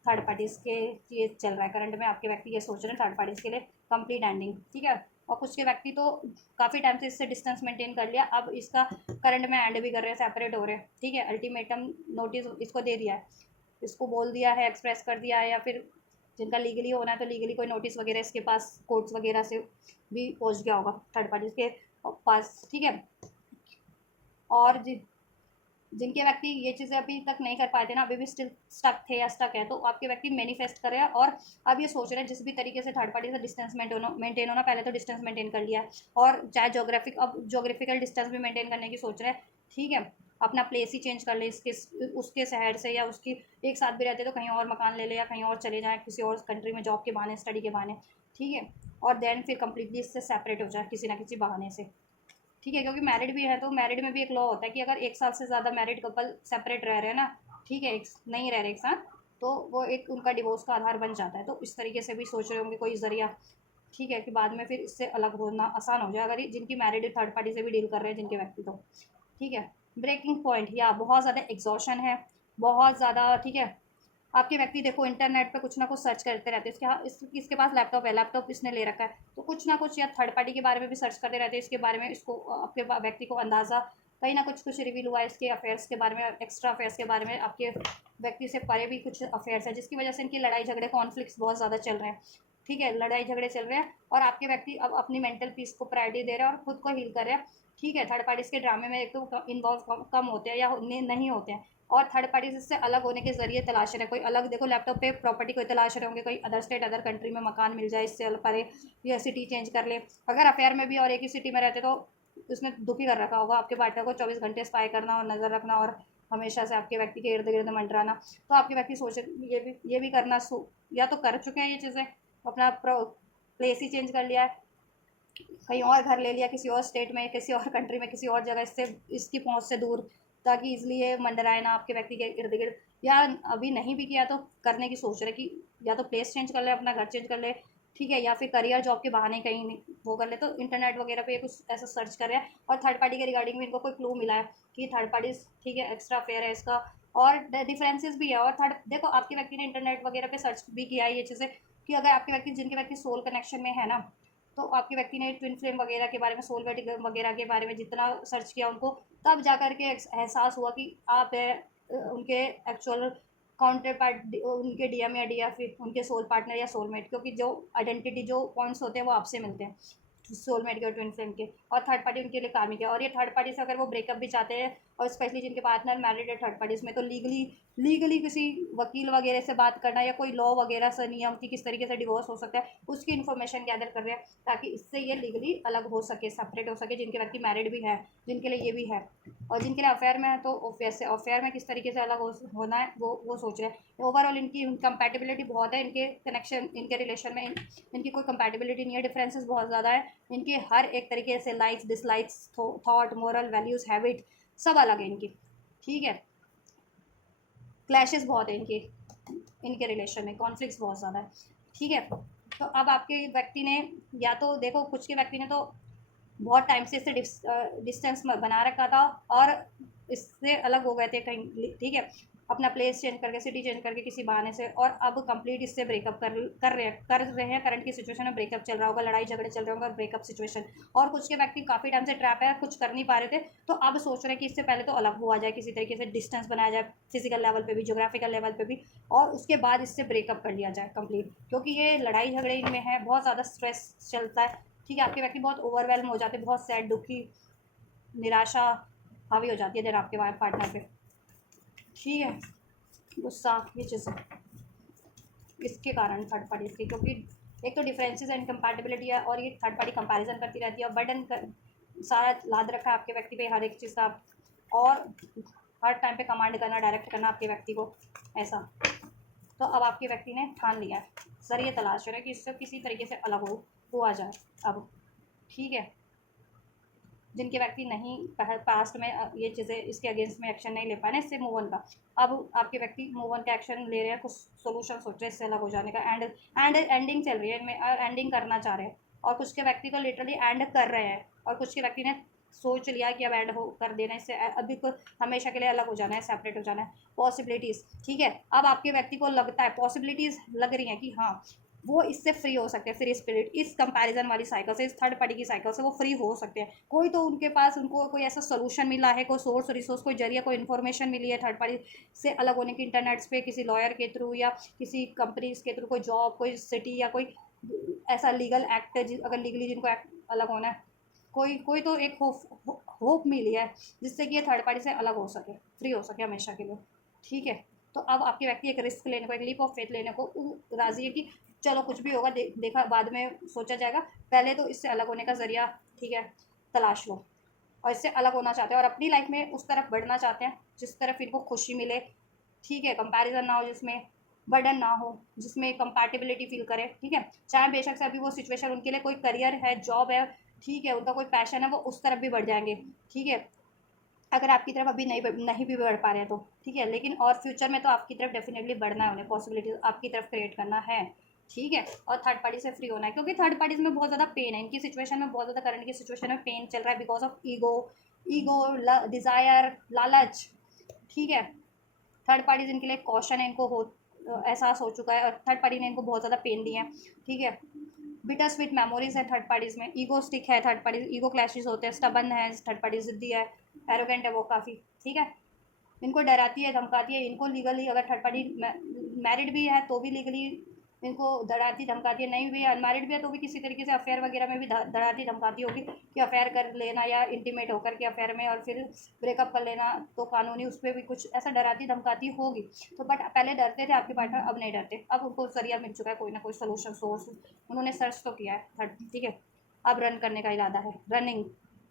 थर्ड पार्टीज़ के, ये चल रहा है करंट में, आपके व्यक्ति ये सोच रहे हैं थर्ड पार्टीज़ के लिए कंप्लीट एंडिंग, ठीक है। और कुछ के व्यक्ति तो काफ़ी टाइम से इससे डिस्टेंस मेंटेन कर लिया, अब इसका करंट में एंड भी कर रहे हैं, सेपरेट हो रहे हैं, ठीक है। अल्टीमेटम नोटिस इसको दे दिया है, इसको बोल दिया है, एक्सप्रेस कर दिया है, या फिर जिनका लीगली होना है तो लीगली कोई नोटिस वगैरह इसके पास कोर्ट्स वगैरह से भी पहुंच गया होगा थर्ड पार्टी के पास, ठीक है। और जिनके व्यक्ति ये चीज़ें अभी तक नहीं कर पाए थे ना, अभी भी स्टिल स्टक थे या स्टक है, तो आपके व्यक्ति मैनिफेस्ट कर रहे हैं और अब ये सोच रहे हैं जिस भी तरीके से थर्ड पार्टी से डिस्टेंस मेंटेन होना, पहले तो डिस्टेंस मेंटेन कर लिया है और चाहे जोग्राफिकल डिस्टेंस भी मेंटेन करने की सोच रहे हैं, ठीक है। अपना प्लेस ही चेंज कर ले इसके उसके शहर से, या उसकी एक साथ भी रहते तो कहीं और मकान ले ले या कहीं और चले जाएँ किसी और कंट्री में जॉब के बहाने, स्टडी के बहाने, ठीक है। और देन फिर कंप्लीटली इससे सेपरेट हो जाए किसी ना किसी बहाने से, ठीक है। क्योंकि मैरिड भी है तो मैरिड में भी एक लॉ होता है कि अगर एक साल से ज़्यादा मैरिड कपल सेपरेट रह रहे हैं ना, ठीक है, एक नहीं रह रहे एक साथ, तो वो एक उनका डिवोर्स का आधार बन जाता है, तो इस तरीके से भी सोच रहे होंगे कोई ज़रिया, ठीक है, कि बाद में फिर इससे अलग होना आसान हो जाए अगर ये जिनकी मैरिड थर्ड पार्टी से भी डील कर रहे हैं जिनके व्यक्ति, तो ठीक है। ब्रेकिंग पॉइंट, या बहुत ज़्यादा एग्जॉशन है, बहुत ज़्यादा, ठीक है। आपके व्यक्ति देखो इंटरनेट पे कुछ ना कुछ सर्च करते रहते हैं, इसके पास लैपटॉप है, लैपटॉप इसने ले रखा है, तो कुछ ना कुछ या थर्ड पार्टी के बारे में भी सर्च करते रहते हैं, इसके बारे में इसको आपके व्यक्ति को अंदाज़ा कहीं ना कुछ रिवील हुआ है इसके अफेयर्स के बारे में, एक्स्ट्रा अफेयर्स के बारे में, आपके व्यक्ति से परे भी कुछ अफेयर्स है जिसकी वजह से इनकी लड़ाई झगड़े कॉन्फ्लिक्ट्स बहुत ज़्यादा चल रहे हैं, ठीक है, लड़ाई झगड़े चल रहे हैं। और आपके व्यक्ति अब अपनी मेंटल पीस को प्रायोरिटी दे रहे हैं और खुद को हील कर रहे हैं, ठीक है। थर्ड पार्टीज़ के ड्रामे में एक तो इन्वॉल्व कम होते हैं या नहीं होते हैं, और थर्ड पार्टी इससे अलग होने के जरिए तलाश रहे, कोई अलग देखो लैपटॉप पे प्रॉपर्टी कोई तलाश रहे होंगे, कोई अदर स्टेट अदर कंट्री में मकान मिल जाए इससे अलग परे, या सिटी चेंज कर ले, अगर अफेयर में भी और एक ही सिटी में रहते तो उसने दुखी कर रखा होगा आपके पार्टनर को, 24 घंटे स्पाई करना और नज़र रखना और हमेशा से आपके व्यक्ति के इर्द गिर्द मंडराना, तो आपके व्यक्ति सोचे ये भी करना या तो कर चुके हैं ये चीज़ें, अपना प्लेस ही चेंज कर लिया है, कहीं और घर ले लिया किसी और स्टेट में, किसी और कंट्री में, किसी और जगह, इससे इसकी पहुंच से दूर, ताकि इसलिए ये मंडराए ना आपके व्यक्ति के इर्द गिर्द। या अभी नहीं भी किया तो करने की सोच रहे कि या तो प्लेस चेंज कर ले, अपना घर चेंज कर ले, ठीक है, या फिर करियर जॉब के बहाने कहीं नहीं वो कर ले, तो इंटरनेट वगैरह पे कुछ ऐसा सर्च कर रहे हैं और थर्ड पार्टी के रिगार्डिंग भी इनको कोई क्लू मिला है कि थर्ड पार्टी, ठीक है, एक्स्ट्रा फेयर है इसका, और डिफरेंसेस भी है। और थर्ड देखो आपके व्यक्ति ने इंटरनेट वगैरह पे सर्च भी किया है ये चीज़ें कि अगर आपके व्यक्ति जिनके व्यक्ति सोल कनेक्शन में है ना, तो आपके व्यक्ति ने ट्विन फ्लेम वगैरह के बारे में, सोल वर्टिकल वगैरह के बारे में जितना सर्च किया उनको, तब जा कर के एहसास हुआ कि आप उनके एक्चुअल काउंटर पार्ट, उनके डीएम या डीएफ, उनके सोल पार्टनर या सोलमेट, क्योंकि जो आइडेंटिटी जो पॉइंट्स होते हैं वो आपसे मिलते हैं, सोलमेट के और ट्विन फ्लेम के, और थर्ड पार्टी उनके लिए कार्मिक है। और ये थर्ड पार्टी से अगर वो ब्रेकअप भी चाहते हैं, और स्पेशली जिनके पार्टनर मैरिड है थर्ड पार्टीज में, तो लीगली किसी वकील वगैरह से बात करना, या कोई लॉ वगैरह से नियम की किस तरीके से डिवोर्स हो सकता है उसकी इन्फॉर्मेशन गैदर कर रहे हैं, ताकि इससे ये लीगली अलग हो सके, सेपरेट हो सके, जिनके व्यक्ति मैरिड भी है, जिनके लिए ये भी है। और जिनके लिए अफेयर में है तो वैसे अफेयर में किस तरीके से अलग होना है वो सोच रहे हैं। ओवरऑल इनकी कंपैटिबिलिटी बहुत है, इनके कनेक्शन, इनके रिलेशन में इनकी कोई कंपैटिबिलिटी नहीं है, डिफरेंसेस बहुत ज़्यादा है इनके, हर एक तरीके से likes dislikes, thought, moral values, habit सब अलग है इनकी, ठीक है। क्लैशेस बहुत है इनके रिलेशन में, कॉन्फ्लिक्ट्स बहुत ज़्यादा है, ठीक है। तो अब आपके व्यक्ति ने, या तो देखो कुछ के व्यक्ति ने तो बहुत टाइम से इससे डिस्टेंस बना रखा था और इससे अलग हो गए थे कहीं, ठीक है, अपना प्लेस चेंज करके, सिटी चेंज करके किसी बहाने से, और अब कंप्लीट इससे ब्रेकअप कर रहे हैं करंट की सिचुएशन में ब्रेकअप चल रहा होगा, लड़ाई झगड़े चल रहे होंगे, ब्रेकअप सिचुएशन। और कुछ के व्यक्ति काफ़ी टाइम से ट्रैप है, कुछ कर नहीं पा रहे थे, तो अब सोच रहे हैं कि इससे पहले तो अलग हुआ जाए, किसी तरीके से डिस्टेंस बनाया जाए, फिजिकल लेवल पे भी, ज्योग्राफिकल लेवल पे भी, और उसके बाद इससे ब्रेकअप कर लिया जाए कंप्लीट, क्योंकि ये लड़ाई झगड़े इनमें है, बहुत ज़्यादा स्ट्रेस चलता है, ठीक है। आपके व्यक्ति बहुत ओवरवेलम हो जाते हैं, बहुत सैड, दुखी, निराशा हावी हो जाती है देन आपके पार्टनर पे, ठीक है, गुस्सा, ये चीज़ें इसके कारण थर्ड पार्टी इसकी, क्योंकि एक तो डिफरेंसेस एंड कंपैटिबिलिटी है, और ये थर्ड पार्टी कंपैरिजन करती रहती है, और बर्डन सारा लाद रखा है आपके व्यक्ति पे हर एक चीज़ का, और हर टाइम पे कमांड करना, डायरेक्ट करना आपके व्यक्ति को, ऐसा। तो अब आपके व्यक्ति ने ठान लिया है, जरिए तलाश रहे कि इससे किसी तरीके से अलग हुआ जाए अब, ठीक है। जिनके व्यक्ति नहीं पास्ट में ये चीज़ें इसके अगेंस्ट में एक्शन नहीं ले पाए ना, इससे मूव ऑन का, अब आपके व्यक्ति मूव ऑन का एक्शन ले रहे हैं, कुछ सोल्यूशन सोच रहे हैं इससे अलग हो जाने का, एंडिंग चल रही है, एंडिंग करना चाह रहे हैं, और कुछ के व्यक्ति तो लिटरली एंड कर रहे हैं, और कुछ के व्यक्ति ने सोच लिया कि अब एंड हो कर देना, इससे अभी को हमेशा के लिए अलग हो जाना है, सेपरेट हो जाना है, पॉसिबिलिटीज़, ठीक है। अब आपके व्यक्ति को लगता है, पॉसिबिलिटीज़ लग रही हैं कि हाँ वो इससे फ्री हो सकते हैं, फ्री स्पिरिट, इस कंपैरिजन वाली साइकिल से, इस थर्ड पार्टी की साइकिल से वो फ्री हो सकते हैं। कोई तो उनके पास, उनको कोई ऐसा सोल्यूशन मिला है, कोई सोर्स रिसोर्स, कोई जरिया, कोई इन्फॉर्मेशन मिली है थर्ड पार्टी से अलग होने की, इंटरनेट्स पे किसी लॉयर के थ्रू, या किसी कंपनीज के थ्रू, कोई जॉब, कोई सिटी, या कोई ऐसा लीगल एक्ट है अगर लीगली जिनको अलग होना है, कोई कोई तो एक होप मिली है जिससे कि ये थर्ड पार्टी से अलग हो सके, फ्री हो सके हमेशा के लिए, ठीक है। तो अब आपके व्यक्ति एक रिस्क लेने को, एक लीप ऑफ फेथ लेने को राजी है कि चलो कुछ भी होगा, देखा बाद में सोचा जाएगा, पहले तो इससे अलग होने का ज़रिया, ठीक है, तलाश लो, और इससे अलग होना चाहते हैं और अपनी लाइफ में उस तरफ बढ़ना चाहते हैं जिस तरफ इनको खुशी मिले, ठीक है, कंपैरिजन ना हो, जिसमें बर्डन ना हो, जिसमें कंपैटिबिलिटी फील करे, ठीक है। चाहे बेशक से अभी वो सिचुएशन उनके लिए कोई करियर है, जॉब है, ठीक है, उनका कोई पैशन है, वो उस तरफ भी बढ़ जाएंगे, ठीक है, अगर आपकी तरफ अभी नहीं भी बढ़ पा रहे हैं तो, ठीक है, लेकिन और फ्यूचर में तो आपकी तरफ डेफिनेटली बढ़ना है, उन्हें पॉसिबिलिटी आपकी तरफ क्रिएट करना है, ठीक है, और थर्ड पार्टी से फ्री होना है, क्योंकि थर्ड पार्टीज में बहुत ज़्यादा पेन है, इनकी सिचुएशन में बहुत ज़्यादा, करंट की सिचुएशन में पेन चल रहा है बिकॉज ऑफ ईगो, डिज़ायर, लालच, ठीक है। थर्ड पार्टीज इनके लिए कॉशन है, इनको एहसास हो चुका है, और थर्ड पार्टी ने इनको बहुत ज़्यादा पेन दिया है, ठीक है। बिटर स्वीट मेमोरीज है थर्ड पार्टीज में, ईगो स्टिक है थर्ड पार्टीज, ईगो क्लैशेज होते हैं, स्टबन है थर्ड पार्टी, जिद्दी है, एरोगेंट है वो काफ़ी, ठीक है। इनको डराती है, धमकाती है, इनको लीगली अगर थर्ड पार्टी मैरिड भी है तो भी लीगली इनको डराती धमकाती है, नहीं भी अनमैरिड भी है तो भी किसी तरीके से अफेयर वगैरह में भी डराती धमकाती होगी कि अफेयर कर लेना, या इंटीमेट होकर के अफेयर में और फिर ब्रेकअप कर लेना, तो कानूनी उस पर भी कुछ ऐसा डराती धमकाती होगी। तो बट पहले डरते थे आपके पार्टनर, अब नहीं डरते, अब उनको जरिया मिल चुका है, कोई ना कोई सोल्यूशन सोर्स उन्होंने सर्च तो किया है थर्ड, ठीक है, अब रन करने का इरादा है, रनिंग।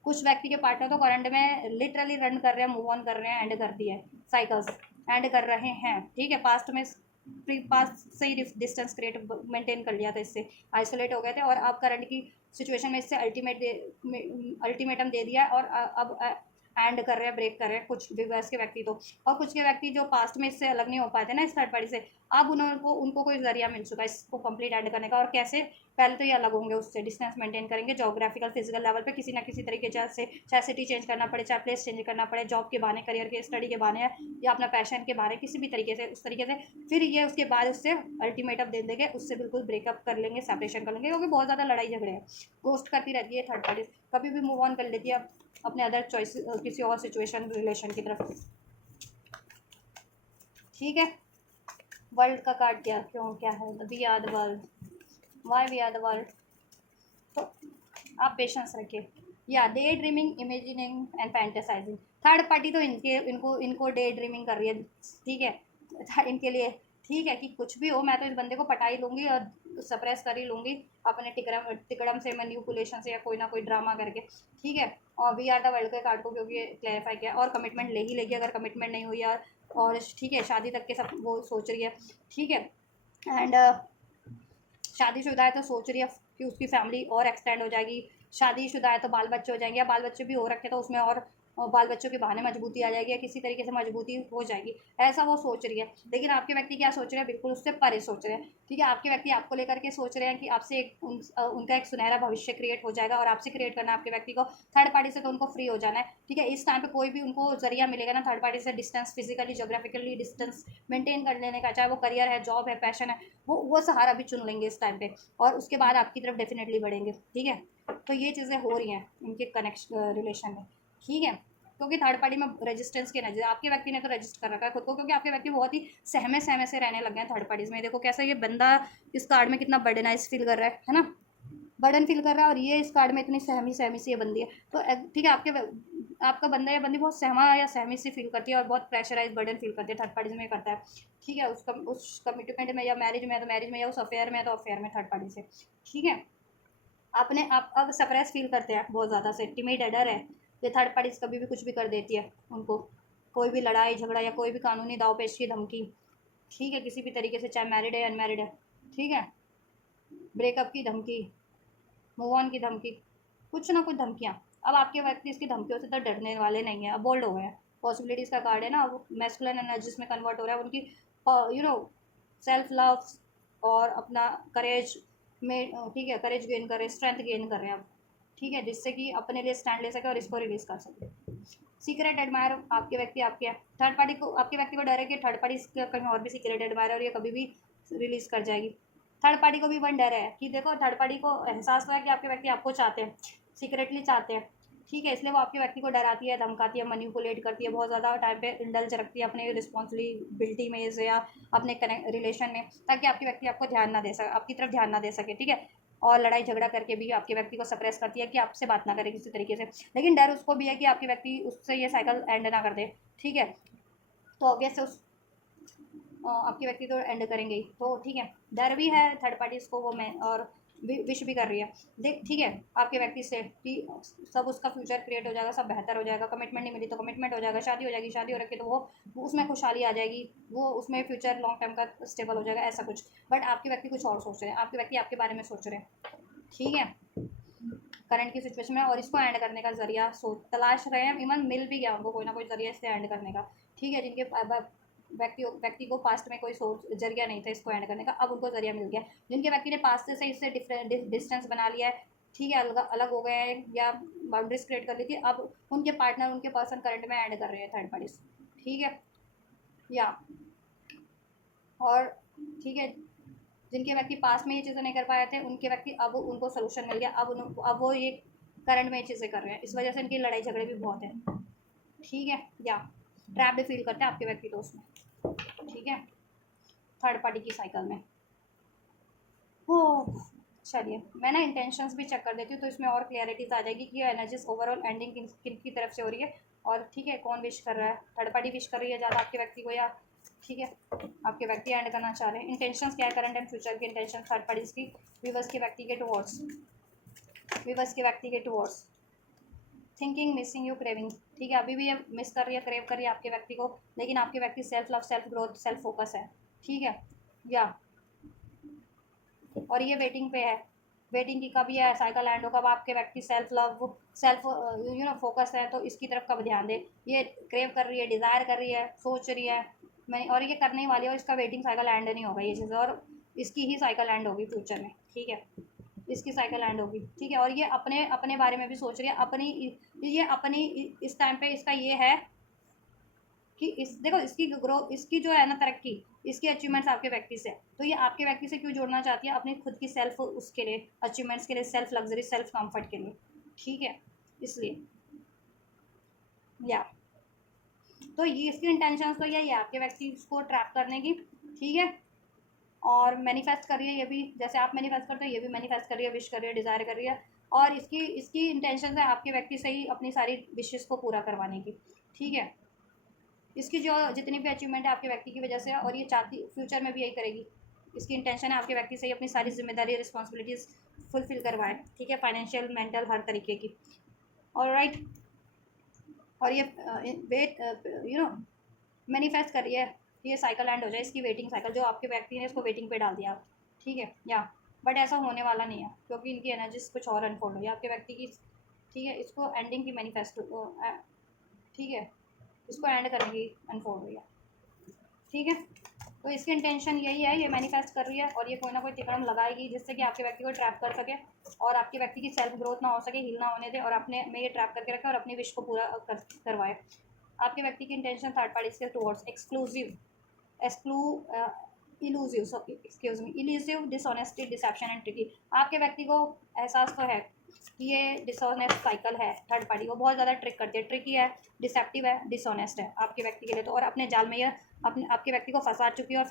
कुछ व्यक्ति के पार्टनर तो करंट में लिटरली रन कर रहे हैं, मूव ऑन कर रहे हैं, एंड कर दिया है साइकिल्स, एंड कर रहे हैं, ठीक है। पास्ट से ही डिस्टेंस क्रिएट मेंटेन कर लिया था, इससे आइसोलेट हो गए थे, और अब करंट की सिचुएशन में इससे अल्टीमेटम दे दिया है, और अब एंड कर रहे हैं, ब्रेक कर रहे हैं कुछ विवर्स के व्यक्ति तो, और कुछ के व्यक्ति जो पास्ट में इससे अलग नहीं हो पाए थे ना इस थर्ड पार्टी से, अब उनको कोई जरिया मिल चुका है इसको कंप्लीट एंड करने का। और कैसे, पहले तो ये अलग होंगे, उससे डिस्टेंस मेंटेन करेंगे, जोग्राफिकल फिजिकल लेवल पे किसी ना किसी तरीके से, चाहे सिटी चेंज करना पड़े, चाहे प्लेस चेंज करना पड़े, जॉब के बहाने, करियर के, स्टडी के बहाने, या अपना पैशन के बहाने, किसी भी तरीके से, उस तरीके से फिर ये उसके बाद उससे अल्टीमेटम दे देंगे, उससे बिल्कुल ब्रेकअप कर लेंगे, सेपरेशन कर लेंगे, क्योंकि बहुत ज़्यादा लड़ाई झगड़े हैं, गोस्ट करती रहती है थर्ड पार्टी, कभी भी मूव ऑन कर लेती है अपने अदर चॉइस, किसी और सिचुएशन रिलेशन की तरफ, ठीक है। वर्ल्ड का कार्ड क्या है, we are the world, why we are the world. तो आप पेशेंस रखिए। या day dreaming, imagining and fantasizing. Third party तो इनको डे ड्रीमिंग कर रही है, ठीक है, इनके लिए ठीक है कि कुछ भी हो, मैं तो इस बंदे को पटा ही लूँगी और सप्रेस कर ही लूँगी अपने टिकड़म से, मैनिपुलेशन से, या कोई ना कोई ड्रामा करके, ठीक है। और वी आर द वर्ल्ड के कार्ड को क्योंकि क्लैरिफाई किया, और कमिटमेंट ले ही लेगी, अगर कमिटमेंट नहीं हुई यार, और ठीक है शादी तक के सब वो सोच रही है, ठीक है। एंड शादीशुदा है तो सोच रही है कि उसकी फैमिली और एक्सटेंड हो जाएगी, शादीशुदा है तो बाल बच्चे हो जाएंगे, या बाल बच्चे भी हो रखे तो उसमें और बाल बच्चों के बहाने मजबूती आ जाएगी, या किसी तरीके से मजबूती हो जाएगी, ऐसा वो सोच रही है। लेकिन आपके व्यक्ति क्या सोच रहे हैं, बिल्कुल उससे परे सोच रहे हैं, ठीक है। आपके व्यक्ति आपको लेकर के सोच रहे हैं कि आपसे उनका एक सुनहरा भविष्य क्रिएट हो जाएगा, और आपसे क्रिएट करना है आपके व्यक्ति को। थर्ड पार्टी से तो उनको फ्री हो जाना है, ठीक है। इस टाइम पे कोई भी उनको जरिया मिलेगा ना थर्ड पार्टी से, distance, physically geographically distance maintain कर लेने का, चाहे वो करियर है, जॉब है, पैशन है, वो सहारा भी चुन लेंगे इस टाइम पे, और उसके बाद आपकी तरफ डेफिनेटली बढ़ेंगे, ठीक है। तो ये चीज़ें हो रही हैं इनके कनेक्शन रिलेशन में, ठीक है। क्योंकि थर्ड पार्टी में रेजिस्टेंस के नजर, आपके व्यक्ति ने तो रजिस्ट कर रखा है खुद को, क्योंकि आपके व्यक्ति बहुत ही सहमे सहमे से रहने लग गए हैं थर्ड पार्टीज में। देखो कैसा ये बंदा इस कार्ड में कितना बर्डनाइज फील कर रहा है ना, बर्डन फील कर रहा है, और ये इस कार्ड में इतनी सहमी सहमी सी ये बंदी है। तो ठीक है, आपका बंदा या बंदी बहुत सहमा या सहमी सी फील करती है, और बहुत प्रेशराइज बर्डन फील करती है, थर्ड पार्टीज में करता है, ठीक है। उस कमिटमेंट में या मैरिज में है तो मैरिज में, या उस अफेयर में है तो अफेयर में थर्ड पार्टी से, ठीक है। अपने आप अब सप्रेस फील करते हैं बहुत ज़्यादा से, टिमिड है, डर है, ये थर्ड पार्टीज कभी भी कुछ भी कर देती है उनको, कोई भी लड़ाई झगड़ा या कोई भी कानूनी दाव पेश की धमकी, ठीक है, किसी भी तरीके से, चाहे मैरिड है या अनमैरिड है, ठीक है, ब्रेकअप की धमकी, मूव ऑन की धमकी, कुछ ना कुछ धमकियाँ। अब आपके व्यक्ति इसकी धमकियों से तो डरने वाले नहीं हैं, अब बोल्ड हो गए हैं। पॉसिबिलिटीज़ का कार्ड है ना, अब मैस्कुलिन एनर्जीज में कन्वर्ट हो रहा है उनकी, सेल्फ लव और अपना करेज में, ठीक है, करेज गेन कर रहे हैं, स्ट्रेंथ गेन कर रहे हैं अब, ठीक है, जिससे कि अपने लिए स्टैंड ले सके और इसको रिलीज कर सके। सीक्रेट एडमायर आपके व्यक्ति आपके हैं, थर्ड पार्टी को, आपके व्यक्ति को डर है कि थर्ड पार्टी कहीं और भी सीक्रेट एडमायर और ये कभी भी रिलीज कर जाएगी। थर्ड पार्टी को भी वन डर है कि देखो थर्ड पार्टी को एहसास हुआ है कि आपके व्यक्ति आपको चाहते हैं, सीक्रेटली चाहते हैं, ठीक है, इसलिए वो आपके व्यक्ति को डराती है, धमकाती है, मैनिपुलेट करती है, बहुत ज़्यादा टाइम पे इंडल्ज रखती है अपने रिस्पॉन्सिबिलिटी में से, या अपने कनेक्ट रिलेशन में, ताकि आपके व्यक्ति आपको ध्यान ना दे सके, आपकी तरफ ध्यान ना दे सके, ठीक है। और लड़ाई झगड़ा करके भी आपके व्यक्ति को सप्रेस करती है कि आपसे बात ना करे किसी तरीके से, लेकिन डर उसको भी है कि आपके व्यक्ति उससे ये साइकिल एंड ना कर दे, ठीक है। तो ऑब्वियस उस आपके व्यक्ति तो एंड करेंगे ही, तो ठीक है, डर भी है थर्ड पार्टीज को, वो मैं और विश भी कर रही है, देख, ठीक है, आपके व्यक्ति से कि सब उसका फ्यूचर क्रिएट हो जाएगा, सब बेहतर हो जाएगा, कमिटमेंट नहीं मिली तो कमिटमेंट हो जाएगा, शादी हो जाएगी, शादी हो रखी तो वो उसमें खुशहाली आ जाएगी, वो उसमें फ्यूचर लॉन्ग टर्म का स्टेबल हो जाएगा, ऐसा कुछ। बट आपके व्यक्ति कुछ और सोच रहे हैं, आपके व्यक्ति आपके बारे में सोच रहे हैं, ठीक है, करंट की सिचुएशन में, और इसको एंड करने का जरिया तलाश रहे हैं, इवन मिल भी गया उनको कोई ना कोई जरिया इससे एंड करने का, ठीक है। जिनके व्यक्ति को पास्ट में कोई सोर्स जरिया नहीं था इसको एंड करने का, अब उनको जरिया मिल गया। जिनके व्यक्ति ने पास्ट से इससे डिफरेंट डिस्टेंस बना लिया है, ठीक है, अलग अलग हो गए हैं या बाउंड्रीज क्रिएट कर ली थी, अब उनके पार्टनर, उनके पर्सन करंट में एंड कर रहे हैं थर्ड पार्टीज, ठीक है। या और ठीक है, जिनके व्यक्ति पास में ये चीज़ें नहीं कर पाए थे, उनके व्यक्ति अब उनको सोल्यूशन मिल गया, अब वो ये करंट में ये चीज़ें कर रहे हैं, इस वजह से इनकी लड़ाई झगड़े भी बहुत है, ठीक है। या ट्रैप्ड फील करते हैं आपके व्यक्ति तो उसमें, ठीक है, थर्ड पार्टी की साइकिल में। हो, चलिए मैं ना इंटेंशंस भी चेक कर देती हूँ, तो इसमें और क्लियरिटीज आ जाएगी कि ये एनर्जीज ओवरऑल एंडिंग किन की तरफ से हो रही है, और ठीक है, कौन विश कर रहा है, थर्ड पार्टी विश कर रही है ज़्यादा आपके व्यक्ति को, या ठीक है आपके व्यक्ति एंड करना चाह रहे हैं। इंटेंशंस क्या है, करंट एंड फ्यूचर की इंटेंशन थर्ड पार्टीज की, व्यूअर्स के व्यक्ति के टुवर्ड्स, व्यूअर्स के व्यक्ति के towards, thinking, missing you, craving, ठीक है, अभी भी ये मिस कर रही है, क्रेव कर रही है आपके व्यक्ति को, लेकिन आपके व्यक्ति self love, self growth, self focus है, ठीक है। या और ये वेटिंग पे है, वेटिंग की कब ये साइकिल एंड हो, कब आपके व्यक्ति सेल्फ लव, सेल्फ फोकस है, तो इसकी तरफ कब ध्यान दे, ये क्रेव कर रही है, डिज़ायर कर रही है, सोच रही है मैं, और ये करने ही वाली है, और इसका वेटिंग साइकिल एंड नहीं होगा ये चीज़, और इसकी ही साइकिल एंड होगी फ्यूचर में, ठीक है, इसकी साइकिल एंड होगी, ठीक है। और ये अपने अपने बारे में भी सोच रही है, ये अपनी इस टाइम पे इसका ये है कि इस देखो इसकी ग्रोथ, इसकी जो है ना तरक्की, इसकी अचीवमेंट्स आपके व्यक्ति से, तो ये आपके व्यक्ति से क्यों जोड़ना चाहती है, अपनी खुद की सेल्फ उसके लिए अचीवमेंट्स के लिए, सेल्फ लग्जरी, सेल्फ कंफर्ट के लिए, ठीक है, इसलिए। या तो ये इसकी इंटेंशन तो यही है आपके व्यक्ति को ट्रैप करने की, ठीक है। और मैनिफेस्ट कर रही है ये भी, जैसे आप मैनिफेस्ट करते हो ये भी मैनिफेस्ट कर रही है, विश कर रही है, डिज़ायर कर रही है, और इसकी इसकी इंटेंशन है आपके व्यक्ति से ही अपनी सारी विशेष को पूरा करवाने की, ठीक है। इसकी जो जितनी भी अचीवमेंट है आपके व्यक्ति की वजह से है, और ये चाहती फ्यूचर में भी यही करेगी। इसकी इंटेंशन है आपके व्यक्ति से ही अपनी सारी जिम्मेदारी रिस्पॉन्सिबिलिटीज़ फुलफिल करवाए, ठीक है, फाइनेंशियल मेंटल हर तरीके की। और राइट, और ये वेट मैनिफेस्ट कर रही है कि ये साइकिल एंड हो जाए, इसकी वेटिंग साइकिल, जो आपके व्यक्ति ने इसको वेटिंग पे डाल दिया, ठीक है। या बट ऐसा होने वाला नहीं है, क्योंकि इनकी एनर्जीज कुछ और अनफोल्ड हुई है आपके व्यक्ति की, ठीक है। इसको एंडिंग की मैनिफेस्ट, ठीक है, इसको एंड करने की अनफोल्ड हुई है, ठीक है। तो इसकी इंटेंशन यही है, ये मैनिफेस्ट कर रही है, और ये कोई ना कोई तिकड़म लगाएगी जिससे कि आपके व्यक्ति को ट्रैप कर सके, और आपके व्यक्ति की सेल्फ ग्रोथ ना हो सके, हील ना होने दे, और अपने में ये ट्रैप करके रखे और अपनी विश को पूरा करवाए। आपके व्यक्ति की इंटेंशन थर्ड पार्टी के towards exclusive elusive, excuse me, elusive, dishonesty, dissipation and tricky. आपके व्यक्ति को एहसास तो है कि ये डिसऑनेस्ट साइकिल है, थर्ड पार्टी वो बहुत ज़्यादा ट्रिक करती है, ट्रिकी है, डिसेप्टिव है, डिसऑनेस्ट है आपके व्यक्ति के लिए तो, और अपने जाल में ये आपके व्यक्ति को फंसा चुकी है और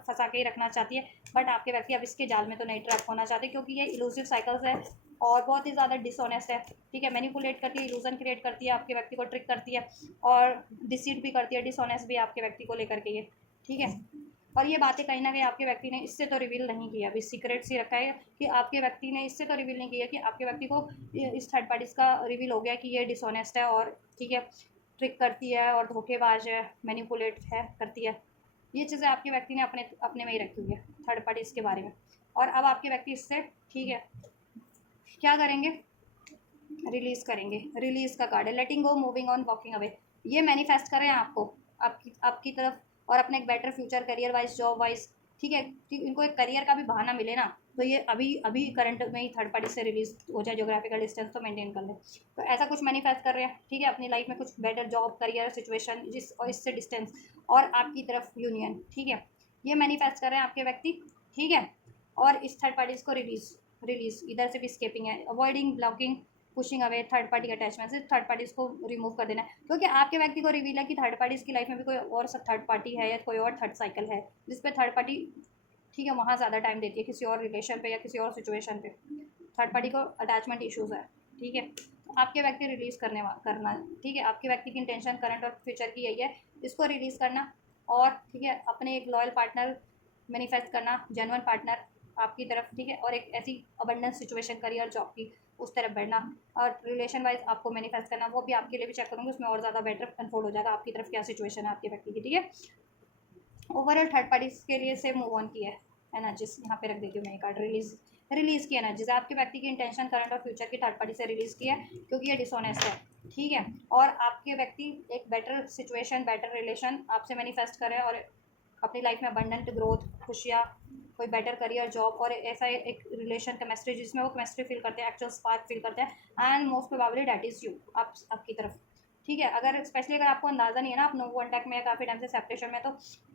फंसा के ही रखना चाहती है। बट आपके व्यक्ति अब इसके जाल में तो नहीं ट्रैप होना चाहते, क्योंकि ये इलूसिव साइकिल्स है और बहुत ही ज़्यादा डिसऑनेस्ट है, ठीक है। मैनिपुलेट करती है, इल्यूजन क्रिएट करती है, आपके व्यक्ति को ट्रिक करती है, और डिसीट भी करती है, डिसऑनेस्ट भी आपके व्यक्ति को लेकर के ये, ठीक है। और ये बातें कहीं ना कहीं आपके व्यक्ति ने इससे तो रिवील नहीं किया, अभी सीक्रेट्स ही रखा है कि आपके व्यक्ति ने इससे तो रिवील नहीं किया कि आपके व्यक्ति को इस थर्ड पार्टीज का रिवील हो गया कि ये डिसऑनेस्ट है, और ठीक है, ट्रिक करती है और धोखेबाज है, मैनिपुलेट है, करती है। ये चीज़ें आपके व्यक्ति ने अपने अपने में ही रखी हुई है थर्ड पार्टीज के बारे में। और अब आपके व्यक्ति इससे, ठीक है, क्या करेंगे, रिलीज़ करेंगे। रिलीज़ का कार्ड है, लेटिंग गो, मूविंग ऑन, वॉकिंग अवे। ये मैनिफेस्ट कर रहे हैं आपको, आपकी तरफ, और अपने एक better future, career wise, job wise, ठीक है, कि इनको एक करियर का भी बहाना मिले ना, तो ये अभी अभी करंट में ही थर्ड पार्टी से रिलीज हो जाए, जोग्राफिकल डिस्टेंस तो मेंटेन कर ले। तो ऐसा कुछ मैनिफेस्ट कर रहे हैं, ठीक है, अपनी लाइफ में कुछ बेटर जॉब, करियर, सिचुएशन, जिस और इससे डिस्टेंस, और आपकी तरफ यूनियन, ठीक है, ये मैनिफेस्ट कर रहे हैं आपके व्यक्ति, ठीक है। और इस थर्ड पार्टीज को रिलीज इधर से भी स्केपिंग है, avoiding, blocking, pushing away third party attachment से, थर्ड पार्टीज को रिमूव कर देना है, क्योंकि आपके व्यक्ति को रिवील है कि थर्ड पार्टीज की लाइफ में भी कोई और सब थर्ड पार्टी है, या कोई और थर्ड साइकिल है जिसपे थर्ड पार्टी, ठीक है, वहाँ ज़्यादा टाइम देती है किसी और रिलेशन पे या किसी और सिचुएशन पे, थर्ड पार्टी को अटैचमेंट इश्यूज़ है, ठीक है। तो आपके व्यक्ति रिलीज़ करना, ठीक है, आपके व्यक्ति की इंटेंशन करंट और फ्यूचर की यही है, इसको रिलीज़ करना, और ठीक है, अपने एक लॉयल पार्टनर मैनिफेस्ट करना, जेन्युइन पार्टनर आपकी तरफ, ठीक है, और एक ऐसी अबंडेंस सिचुएशन, करियर, जॉब की उस तरफ बढ़ना, और रिलेशन वाइज आपको मैनिफेस्ट करना, वो भी आपके लिए भी चेक करूँगी, उसमें और ज़्यादा बेटर अनफोल्ड हो जाएगा आपकी तरफ क्या सिचुएशन है आपके व्यक्ति की, ठीक है। ओवरऑल थर्ड पार्टीज के लिए से मूव ऑन की है एनर्जीज, यहाँ पे रख देती हूँ मैं कार्ड, रिलीज़ की एनर्जीज आपके व्यक्ति की इंटेंशन करंट और फ्यूचर की थर्ड पार्टी से रिलीज़ की है, क्योंकि ये डिसऑनेस्ट है, ठीक है। और आपके व्यक्ति एक बेटर सिचुएशन, बेटर रिलेशन आपसे मैनिफेस्ट करें, और अपनी लाइफ में अबंडेंट ग्रोथ, खुशियाँ, कोई बेटर करियर, जॉब, और ऐसा एक रिलेशन, केमिस्ट्री, जिसमें वो केमिस्ट्री फील करते हैं, एक्चुअल स्पार्क फील करते हैं, and most probably that is you, आपकी तरफ, ठीक है। अगर स्पेशली अगर आपको अंदाज़ा नहीं है ना, आप नो कॉन्टैक्ट में काफ़ी टाइम से सेपरेशन में, तो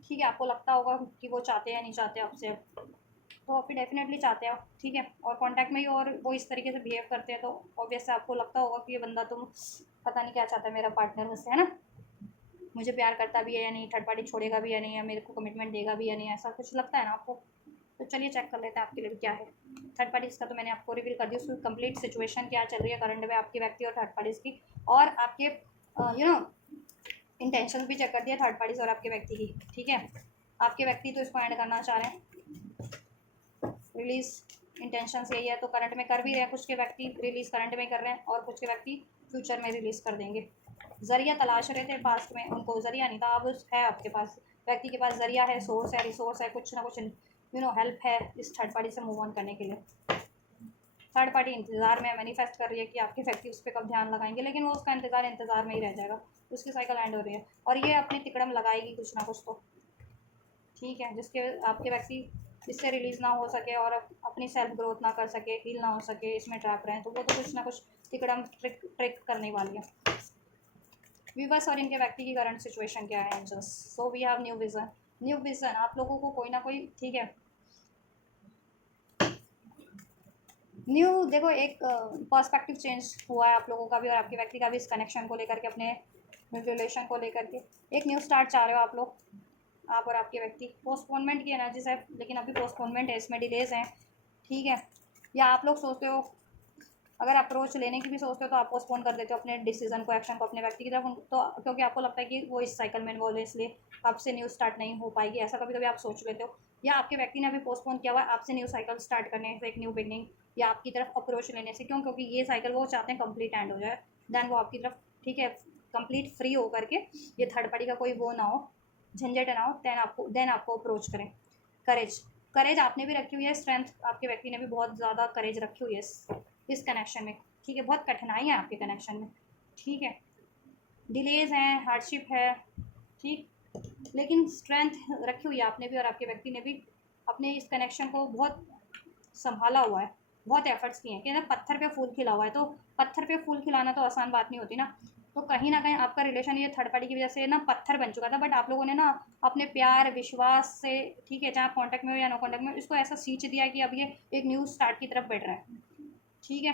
ठीक है, आपको लगता होगा कि वो चाहते हैं या नहीं चाहते आपसे, तो फिर डेफिनेटली चाहते हैं, ठीक है, और कांटेक्ट में ही, और वो इस तरीके से बिहेव करते हैं, तो ऑब्वियस आपको लगता होगा कि ये बंदा तो पता नहीं क्या चाहता है मेरा पार्टनर मुझसे, है ना, मुझे प्यार करता भी है या नहीं, थर्ड पार्टी छोड़ेगा भी या नहीं, या मेरे को कमिटमेंट देगा भी या नहीं, ऐसा कुछ लगता है ना आपको। तो चलिए चेक कर लेते हैं आपके लिए क्या है थर्ड पार्टीज़ का। तो मैंने आपको रिवील कर दी, उसकी कंप्लीट सिचुएशन क्या चल रही है करंट में आपके व्यक्ति और थर्ड पार्टीज़ की, और आपके इंटेंशन भी चेक कर दिया थर्ड पार्टीज़ और आपके व्यक्ति की, ठीक है। आपके व्यक्ति तो इसको एंड करना चाह रहे हैं, रिलीज़ इंटेंशन यही है, तो करंट में कर भी रहे हैं, कुछ के व्यक्ति रिलीज़ करंट में कर रहे हैं, और कुछ के व्यक्ति फ्यूचर में रिलीज़ कर देंगे। जरिया तलाश रहे थे पास्ट में, उनको जरिया नहीं था, अब है आपके पास, व्यक्ति के पास जरिया है, सोर्स है, रिसोर्स है, कुछ ना कुछ हेल्प है इस थर्ड पार्टी से मूव ऑन करने के लिए। थर्ड पार्टी इंतज़ार में मैनिफेस्ट कर रही है कि आपके व्यक्ति उस पर कब ध्यान लगाएंगे, लेकिन वो उसका इंतज़ार में ही रह जाएगा, उसकी साइकिल एंड हो रही है, और ये अपनी तिकड़म लगाएगी कुछ ना कुछ तो, ठीक है, जिसके आपके व्यक्ति इससे रिलीज़ ना हो सके, और अपनी सेल्फ ग्रोथ ना कर सके, हील ना हो सके, इसमें ट्रैप रहें, तो वो तो कुछ ना कुछ तिकड़म ट्रिक करने वाली है। व्यूवर्स, और इनके व्यक्ति की करंट सिचुएशन क्या है angels, so we have new vision आप लोगों को कोई ना कोई, ठीक है, न्यू, देखो एक पर्सपेक्टिव चेंज हुआ है आप लोगों का भी और आपके व्यक्ति का भी, इस कनेक्शन को लेकर के, अपने रिलेशन को लेकर के एक न्यू स्टार्ट चाह रहे हो आप लोग, आप और आपके व्यक्ति। पोस्टपोनमेंट की एनर्जीज है, लेकिन अभी पोस्टपोनमेंट है, इसमें डिलेज हैं, ठीक है, या आप लोग सोचते हो अगर अप्रोच लेने की भी सोचते हो तो आप पोस्टपोन कर देते हो अपने डिसीजन को, एक्शन को अपने व्यक्ति की तरफ, तो क्योंकि आपको लगता है कि वो इस साइकिल में इन्वॉल्व है इसलिए आपसे न्यू स्टार्ट नहीं हो पाएगी, ऐसा कभी कभी आप सोच लेते हो। या आपके व्यक्ति ने अभी पोस्टपोन किया हुआ है आपसे न्यू साइकिल स्टार्ट करने से, एक न्यू बिगनिंग या आपकी तरफ अप्रोच लेने से। क्यों? क्योंकि ये साइकिल वो चाहते हैं कंप्लीट एंड हो जाए, देन वो आपकी तरफ, ठीक है, कंप्लीट फ्री हो करके, ये थर्ड पार्टी का कोई वो ना हो, झंझट ना हो, देन आपको अप्रोच करें। करेज, करेज आपने भी रखी हुई है, स्ट्रेंथ आपके व्यक्ति ने भी बहुत ज़्यादा करेज रखी हुई है इस कनेक्शन में, ठीक है। बहुत कठिनाई है आपके कनेक्शन में, ठीक है, डिलेज हैं, हार्डशिप है, ठीक, लेकिन स्ट्रेंथ रखी हुई है आपने भी और आपके व्यक्ति ने भी अपने इस कनेक्शन को बहुत संभाला हुआ है, बहुत एफर्ट्स किए हैं कि ना पत्थर पे फूल खिला हुआ है, तो पत्थर पे फूल खिलाना तो आसान बात नहीं होती ना। तो कहीं ना कहीं आपका रिलेशन ये थर्ड पार्टी की वजह से ना पत्थर बन चुका था, बट आप लोगों ने ना अपने प्यार विश्वास से, ठीक है, चाहे आप कॉन्टैक्ट में हो या नो कॉन्टैक्ट में, इसको ऐसा सींच दिया कि अब ये एक न्यू स्टार्ट की तरफ बढ़ रहा है, ठीक है।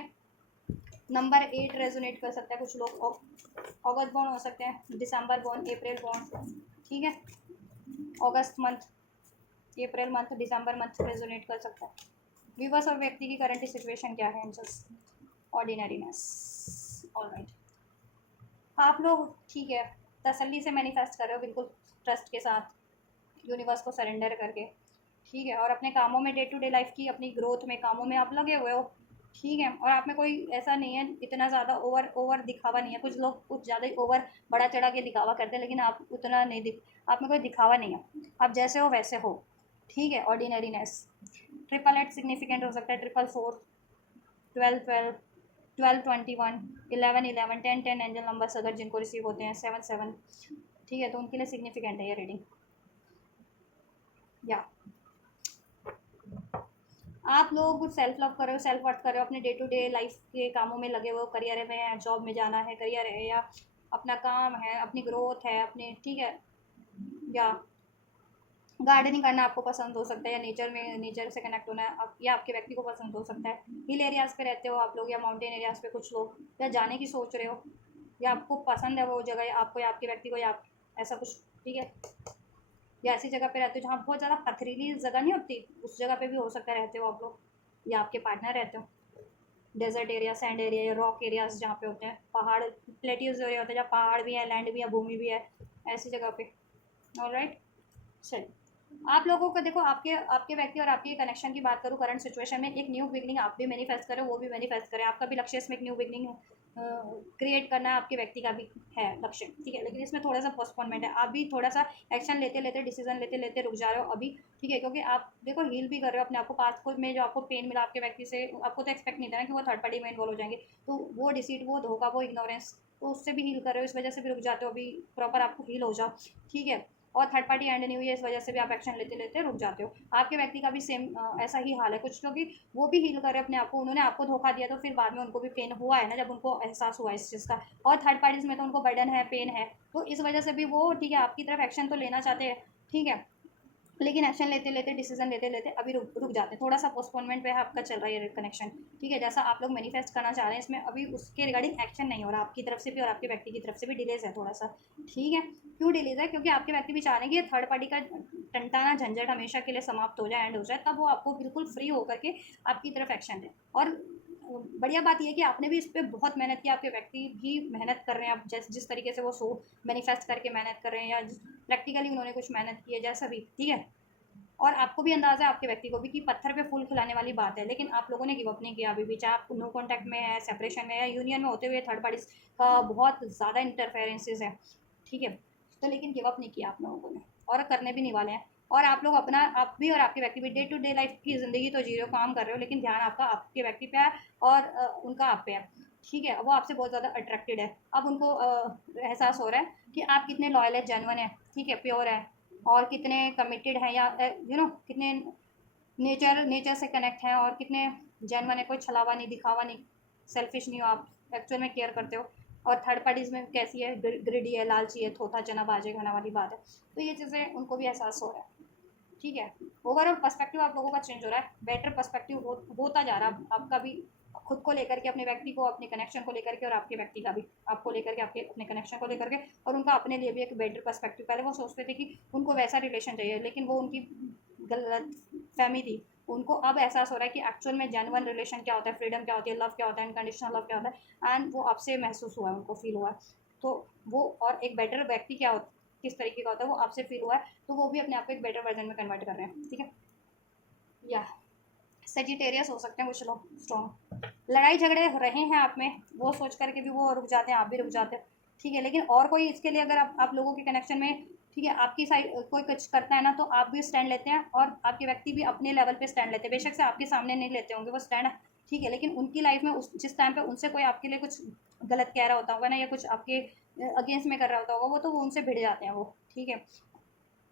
नंबर 8 रेजोनेट कर सकता है कुछ लोग, अगस्त बॉर्न हो सकते हैं, दिसंबर बॉर्न, अप्रैल बॉर्न, ठीक है, अगस्त मंथ, अप्रैल मंथ, दिसंबर मंथ रेजोनेट कर सकता है। व्यूवर्स और व्यक्ति की करंट सिचुएशन क्या है, जस्ट ऑर्डिनरीनेस, ऑलराइट। आप लोग, ठीक है, तसल्ली से मैनिफेस्ट कर रहे हो, बिल्कुल ट्रस्ट के साथ, यूनिवर्स को सरेंडर करके, ठीक है, और अपने कामों में, डे टू डे लाइफ की अपनी ग्रोथ में, कामों में आप लगे हुए हो, ठीक है। और आप में कोई ऐसा नहीं है, इतना ज़्यादा ओवर दिखावा नहीं है। कुछ लोग कुछ ज़्यादा ही ओवर बड़ा चढ़ा के दिखावा करते हैं, लेकिन आप उतना नहीं आप में कोई दिखावा नहीं है, आप जैसे हो वैसे हो, ठीक है, ऑर्डिनरीनेस। 888 सिग्निफिकेंट हो सकता है, 444, 12 12, 12 21, 11 11, 10 10 एंजल नंबर्स अगर जिनको रिसीव होते हैं, 7 7, ठीक है, तो उनके लिए सिग्निफिकेंट है ये रीडिंग। या आप लोग सेल्फ लव कर रहे हो, सेल्फ वर्थ कर रहे हो, अपने डे टू डे लाइफ के कामों में लगे हुए हो, करियर में है, जॉब में जाना है, करियर है, या अपना काम है, अपनी ग्रोथ है अपनी, ठीक है, या गार्डनिंग करना आपको पसंद हो सकता है, या नेचर में, नेचर से कनेक्ट होना है या आपके व्यक्ति को पसंद हो सकता है। हिल एरियाज़ पे रहते हो आप लोग, या माउंटेन एरियाज़ पे कुछ लोग, या जाने की सोच रहे हो, या आपको पसंद है वो जगह, आपको या आपके व्यक्ति को, या ऐसा कुछ, ठीक है, या ऐसी जगह पे रहते हो जहाँ बहुत ज़्यादा पथरीली जगह नहीं होती, उस जगह पे भी हो सकता है रहते हो आप लोग, या आपके पार्टनर रहते हो। डेजर्ट एरिया, सैंड एरिया या रॉक एरियाज जहाँ पे होते हैं, पहाड़, प्लेट्यूज एरिया होते हैं जहाँ पहाड़ भी है, लैंड भी है, भूमि भी है, ऐसी जगह पे, ऑलराइट। चलिए, आप लोगों को देखो, आपके आपके व्यक्ति और आपके कनेक्शन की बात करूँ, करंट सिचुएशन में एक न्यू बिगनिंग आप भी मैनिफेस्ट करें, वो भी मैनिफेस्ट करें, आपका भी लक्ष्य इसमें एक न्यू बिगनिंग क्रिएट करना, आपके व्यक्ति का भी है लक्ष्य, ठीक है, लेकिन इसमें थोड़ा सा पोस्टपोनमेंट है, आप भी थोड़ा सा एक्शन लेते लेते, डिसीजन लेते लेते रुक जा रहे हो अभी, ठीक है, क्योंकि आप देखो हील भी कर रहे हो अपने आप को, पास्ट को में जो आपको पेन मिला आपके व्यक्ति से, आपको तो एक्सपेक्ट नहीं था ना कि वो थर्ड पार्टी में इन्वॉल्व हो जाएंगे, तो वो डिसीट, वो धोखा, वो इग्नोरेंस, तो उससे भी हील कर रहे हो, इस वजह से भी रुक जाते हो, अभी प्रॉपर आपको हील हो जाओ, ठीक है। और थर्ड पार्टी एंड नहीं हुई है, इस वजह से भी आप एक्शन लेते लेते रुक जाते हो। आपके व्यक्ति का भी सेम ऐसा ही हाल है, कुछ क्योंकि वो भी हील कर रहे हैं अपने आप को, उन्होंने आपको धोखा दिया तो फिर बाद में उनको भी पेन हुआ है ना, जब उनको एहसास हुआ इस चीज़ का, और थर्ड पार्टीज में तो उनको बर्डन है, पेन है, तो इस वजह से भी वो, ठीक है, आपकी तरफ एक्शन तो लेना चाहते हैं, ठीक है, लेकिन एक्शन लेते लेते, डिसीजन लेते लेते अभी रुक जाते हैं, थोड़ा सा पोस्टपोनमेंट पे है आपका चल रहा है ये कनेक्शन, ठीक है, जैसा आप लोग मैनिफेस्ट करना चाह रहे हैं इसमें अभी उसके रिगार्डिंग एक्शन नहीं हो रहा आपकी तरफ से भी, और आपके व्यक्ति की तरफ से भी डिलेज है थोड़ा सा, ठीक है। क्यों डिलेज है? क्योंकि आपके व्यक्ति भी चाह रहे हैं कि ये थर्ड पार्टी का टंटाना झंझट हमेशा के लिए समाप्त हो जाए, एंड हो जाए, तब वो आपको बिल्कुल फ्री होकर के आपकी तरफ एक्शन है। और बढ़िया बात यह है कि आपने भी इस पर बहुत मेहनत की, आपके व्यक्ति भी मेहनत कर रहे हैं, आप जिस तरीके से वो सो मैनिफेस्ट करके मेहनत कर रहे हैं, या प्रैक्टिकली उन्होंने कुछ मेहनत की है, जैसा भी, ठीक है, और आपको भी अंदाज़ा है, आपके व्यक्ति को भी, कि पत्थर पे फूल खिलाने वाली बात है, लेकिन आप लोगों ने गिव अप नहीं किया अभी भी, चाहे आप नो कॉन्टैक्ट में है, सेपरेशन में है, या यूनियन में होते हुए थर्ड पार्टीज का बहुत ज़्यादा इंटरफेरेंसेज है, ठीक है, तो लेकिन गिव अप नहीं किया आप लोगों ने, और करने भी नहीं वाले हैं। और आप लोग अपना, आप भी और आपके व्यक्ति भी डे टू डे लाइफ की ज़िंदगी तो जी रहे हो, काम कर रहे हो, लेकिन ध्यान आपका आपके व्यक्ति पे है, और उनका आप पे है, ठीक है, वो आपसे बहुत ज़्यादा अट्रैक्टेड है। अब उनको एहसास हो रहा है कि आप कितने लॉयल है, जेन्युइन है, ठीक है, प्योर है, और कितने कमिटेड हैं, या कितने नेचर नेचर से कनेक्ट हैं, और कितने जेन्युइन है, कोई छलावा नहीं, दिखावा नहीं, सेल्फिश नहीं हो आप, एक्चुअल में केयर करते हो। और थर्ड पार्टीज़ में कैसी है, ग्रिडी है, लालची है, थोथा चना बाजे खाना वाली बात है, तो ये चीज़ें उनको भी एहसास हो रहा है, ठीक है। ओवरऑल पर्सपेक्टिव आप लोगों का चेंज हो रहा है, बेटर पर्सपेक्टिव होता जा रहा है आपका भी, खुद को लेकर के, अपने व्यक्ति को, अपने कनेक्शन को लेकर के, और आपके व्यक्ति का भी आपको लेकर के, आपके अपने कनेक्शन को लेकर के, और उनका अपने लिए भी एक बेटर पर्सपेक्टिव। पहले वो सोचते थे कि उनको वैसा रिलेशन चाहिए, लेकिन वो उनकी गलत फहमी थी, उनको अब एहसास हो रहा है कि एक्चुअल में जेन्युइन रिलेशन क्या होता है, फ्रीडम क्या होती है, लव क्या होता है, अनकंडीशनल लव क्या होता है, एंड वो आपसे महसूस हुआ है, उनको फील हुआ है। तो वो और एक बेटर व्यक्ति क्या होता किस तरीके का होता है वो आपसे फील हुआ है, तो वो भी अपने आप को एक बेटर वर्जन में कन्वर्ट कर रहे हैं, ठीक है। या सेजिटेरियस हो सकते हैं कुछ लोग स्ट्रॉन्ग, लड़ाई झगड़े रहे हैं आप में, वो सोच करके भी वो रुक जाते हैं, आप भी रुक जाते हैं, ठीक है। लेकिन और कोई इसके लिए अगर आप लोगों के कनेक्शन में, ठीक है, आपकी साइड कोई कुछ करता है ना, तो आप भी स्टैंड लेते हैं और आपके व्यक्ति भी अपने लेवल पे स्टैंड लेते हैं, बेशक से आपके सामने नहीं लेते होंगे वो स्टैंड, ठीक है, लेकिन उनकी लाइफ में उस जिस टाइम पे उनसे कोई आपके लिए कुछ गलत कह रहा होता होगा ना, या कुछ आपके अगेंस्ट में कर रहा होता होगा वो, तो वो उनसे भिड़ जाते हैं वो, ठीक है,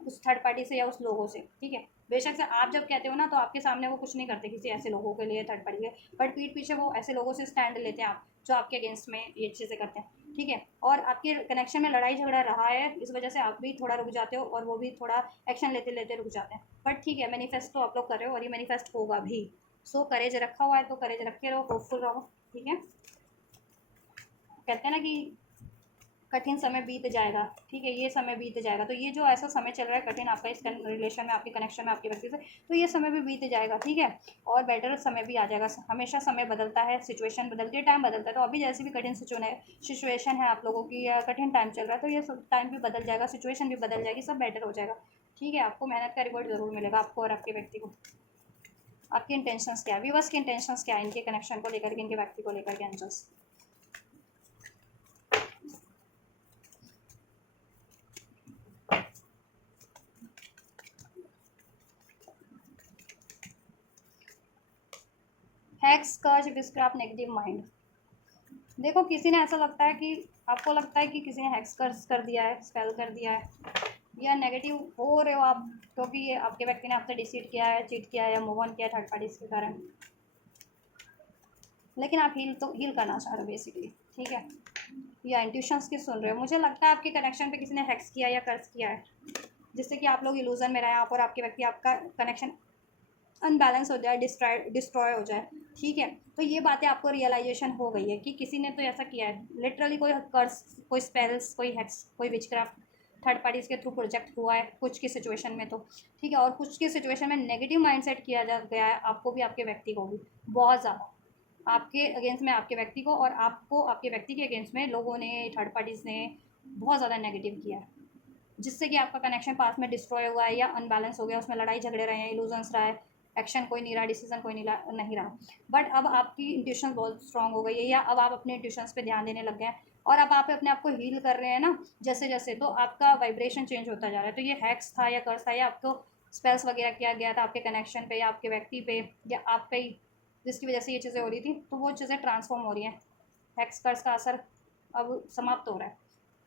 उस थर्ड पार्टी से या उस लोगों से, ठीक है। बेशक से आप जब कहते हो ना, तो आपके सामने वो कुछ नहीं करते किसी ऐसे लोगों के लिए, थर्ड पार्टी के, बट पीठ पीछे वो ऐसे लोगों से स्टैंड लेते हैं आप, जो आपके अगेंस्ट में ये चीज़ें करते हैं, ठीक है। और आपके कनेक्शन में लड़ाई झगड़ा रहा है, इस वजह से आप भी थोड़ा रुक जाते हो और वो भी थोड़ा एक्शन लेते लेते रुक जाते हैं, बट ठीक है, मैनिफेस्ट तो आप लोग कर रहे हो और ये मैनिफेस्ट होगा भी। सो करेज रखा हुआ है तो करेज रखे रहो, होपफुल रहो, ठीक है। कहते हैं ना कि कठिन समय बीत जाएगा, ठीक है, ये समय बीत जाएगा, तो ये जो ऐसा समय चल रहा है कठिन आपका इस रिलेशन में, आपके कनेक्शन में, आपके व्यक्ति से, तो ये समय भी बीत जाएगा, ठीक है, और बेटर समय भी आ जाएगा। हमेशा समय बदलता है, सिचुएशन बदलती है, टाइम बदलता है, तो अभी जैसे भी कठिन सिचुएशन है आप लोगों की, या कठिन टाइम चल रहा है, तो ये सब टाइम भी बदल जाएगा, सिचुएशन भी बदल जाएगी, सब बेटर हो जाएगा, ठीक है। आपको मेहनत का रिवॉर्ड जरूर मिलेगा, आपको और आपके व्यक्ति को। आपकी इंटेंशंस क्या है, व्यूअर्स की इंटेंशंस क्या है इनके कनेक्शन को लेकर के, इनके व्यक्ति को लेकर के, एंजल्स। हैक्स, कर्ज, विस्क्राफ्ट, नेगेटिव माइंड। देखो किसी ने ऐसा लगता है कि आपको लगता है कि किसी ने हैक्स कर दिया है, स्पेल कर दिया है, या नेगेटिव हो रहे हो आप, क्योंकि ये आपके व्यक्ति ने आपसे डिसीट किया है, चीट किया है, या मूव ऑन किया थर्ड पार्टीज के कारण, लेकिन आप हील करना चाह रहे हो बेसिकली, ठीक है, या इंट्यूशंस की सुन रहे हो। मुझे लगता है आपके कनेक्शन पे किसी ने हैक्स किया या कर्ज किया है, जिससे कि आप लोग इल्यूजन में रहे, आप और आपके व्यक्ति, आपका कनेक्शन अनबैलेंस हो जाए, डिस्ट्रॉय हो जाए, ठीक है। तो ये बातें आपको रियलाइजेशन हो गई है कि किसी ने तो ऐसा किया है, लिटरली कोई कर्स, कोई स्पेल्स, कोई हैक्स, कोई विचक्राफ्ट थर्ड पार्टीज़ के थ्रू प्रोजेक्ट हुआ है कुछ की सिचुएशन में, तो ठीक है, और कुछ की सिचुएशन में नेगेटिव माइंडसेट किया जा गया है, आपको भी आपके व्यक्ति को भी बहुत ज़्यादा, आपके अगेंस्ट में आपके व्यक्ति को, और आपको आपके व्यक्ति के अगेंस्ट में लोगों ने, थर्ड पार्टीज़ ने बहुत ज़्यादा नेगेटिव किया है, जिससे कि आपका कनेक्शन पास में डिस्ट्रॉय हुआ है या अनबैलेंस हो गया, उसमें लड़ाई झगड़े रहे हैं, इल्यूजन्स रहा है, एक्शन कोई नहीं रहा, डिसीजन कोई नहीं रहा। बट अब आपकी इंट्यूशन बहुत स्ट्रांग हो गई है, या अब आप अपने इंट्यूशंस पे ध्यान देने लग गए हैं, और अब आप अपने आप को हील कर रहे हैं ना जैसे जैसे, तो आपका वाइब्रेशन चेंज होता जा रहा है। तो ये हैक्स था या कर्स था, या आपको स्पेल्स वगैरह किया गया था आपके कनेक्शन पे, या आपके व्यक्ति पे, या आप पे, जिसकी वजह से ये चीज़ें हो रही थी, तो वो चीज़ें ट्रांसफॉर्म हो रही हैं, हैक्स कर्स का असर अब समाप्त हो रहा है,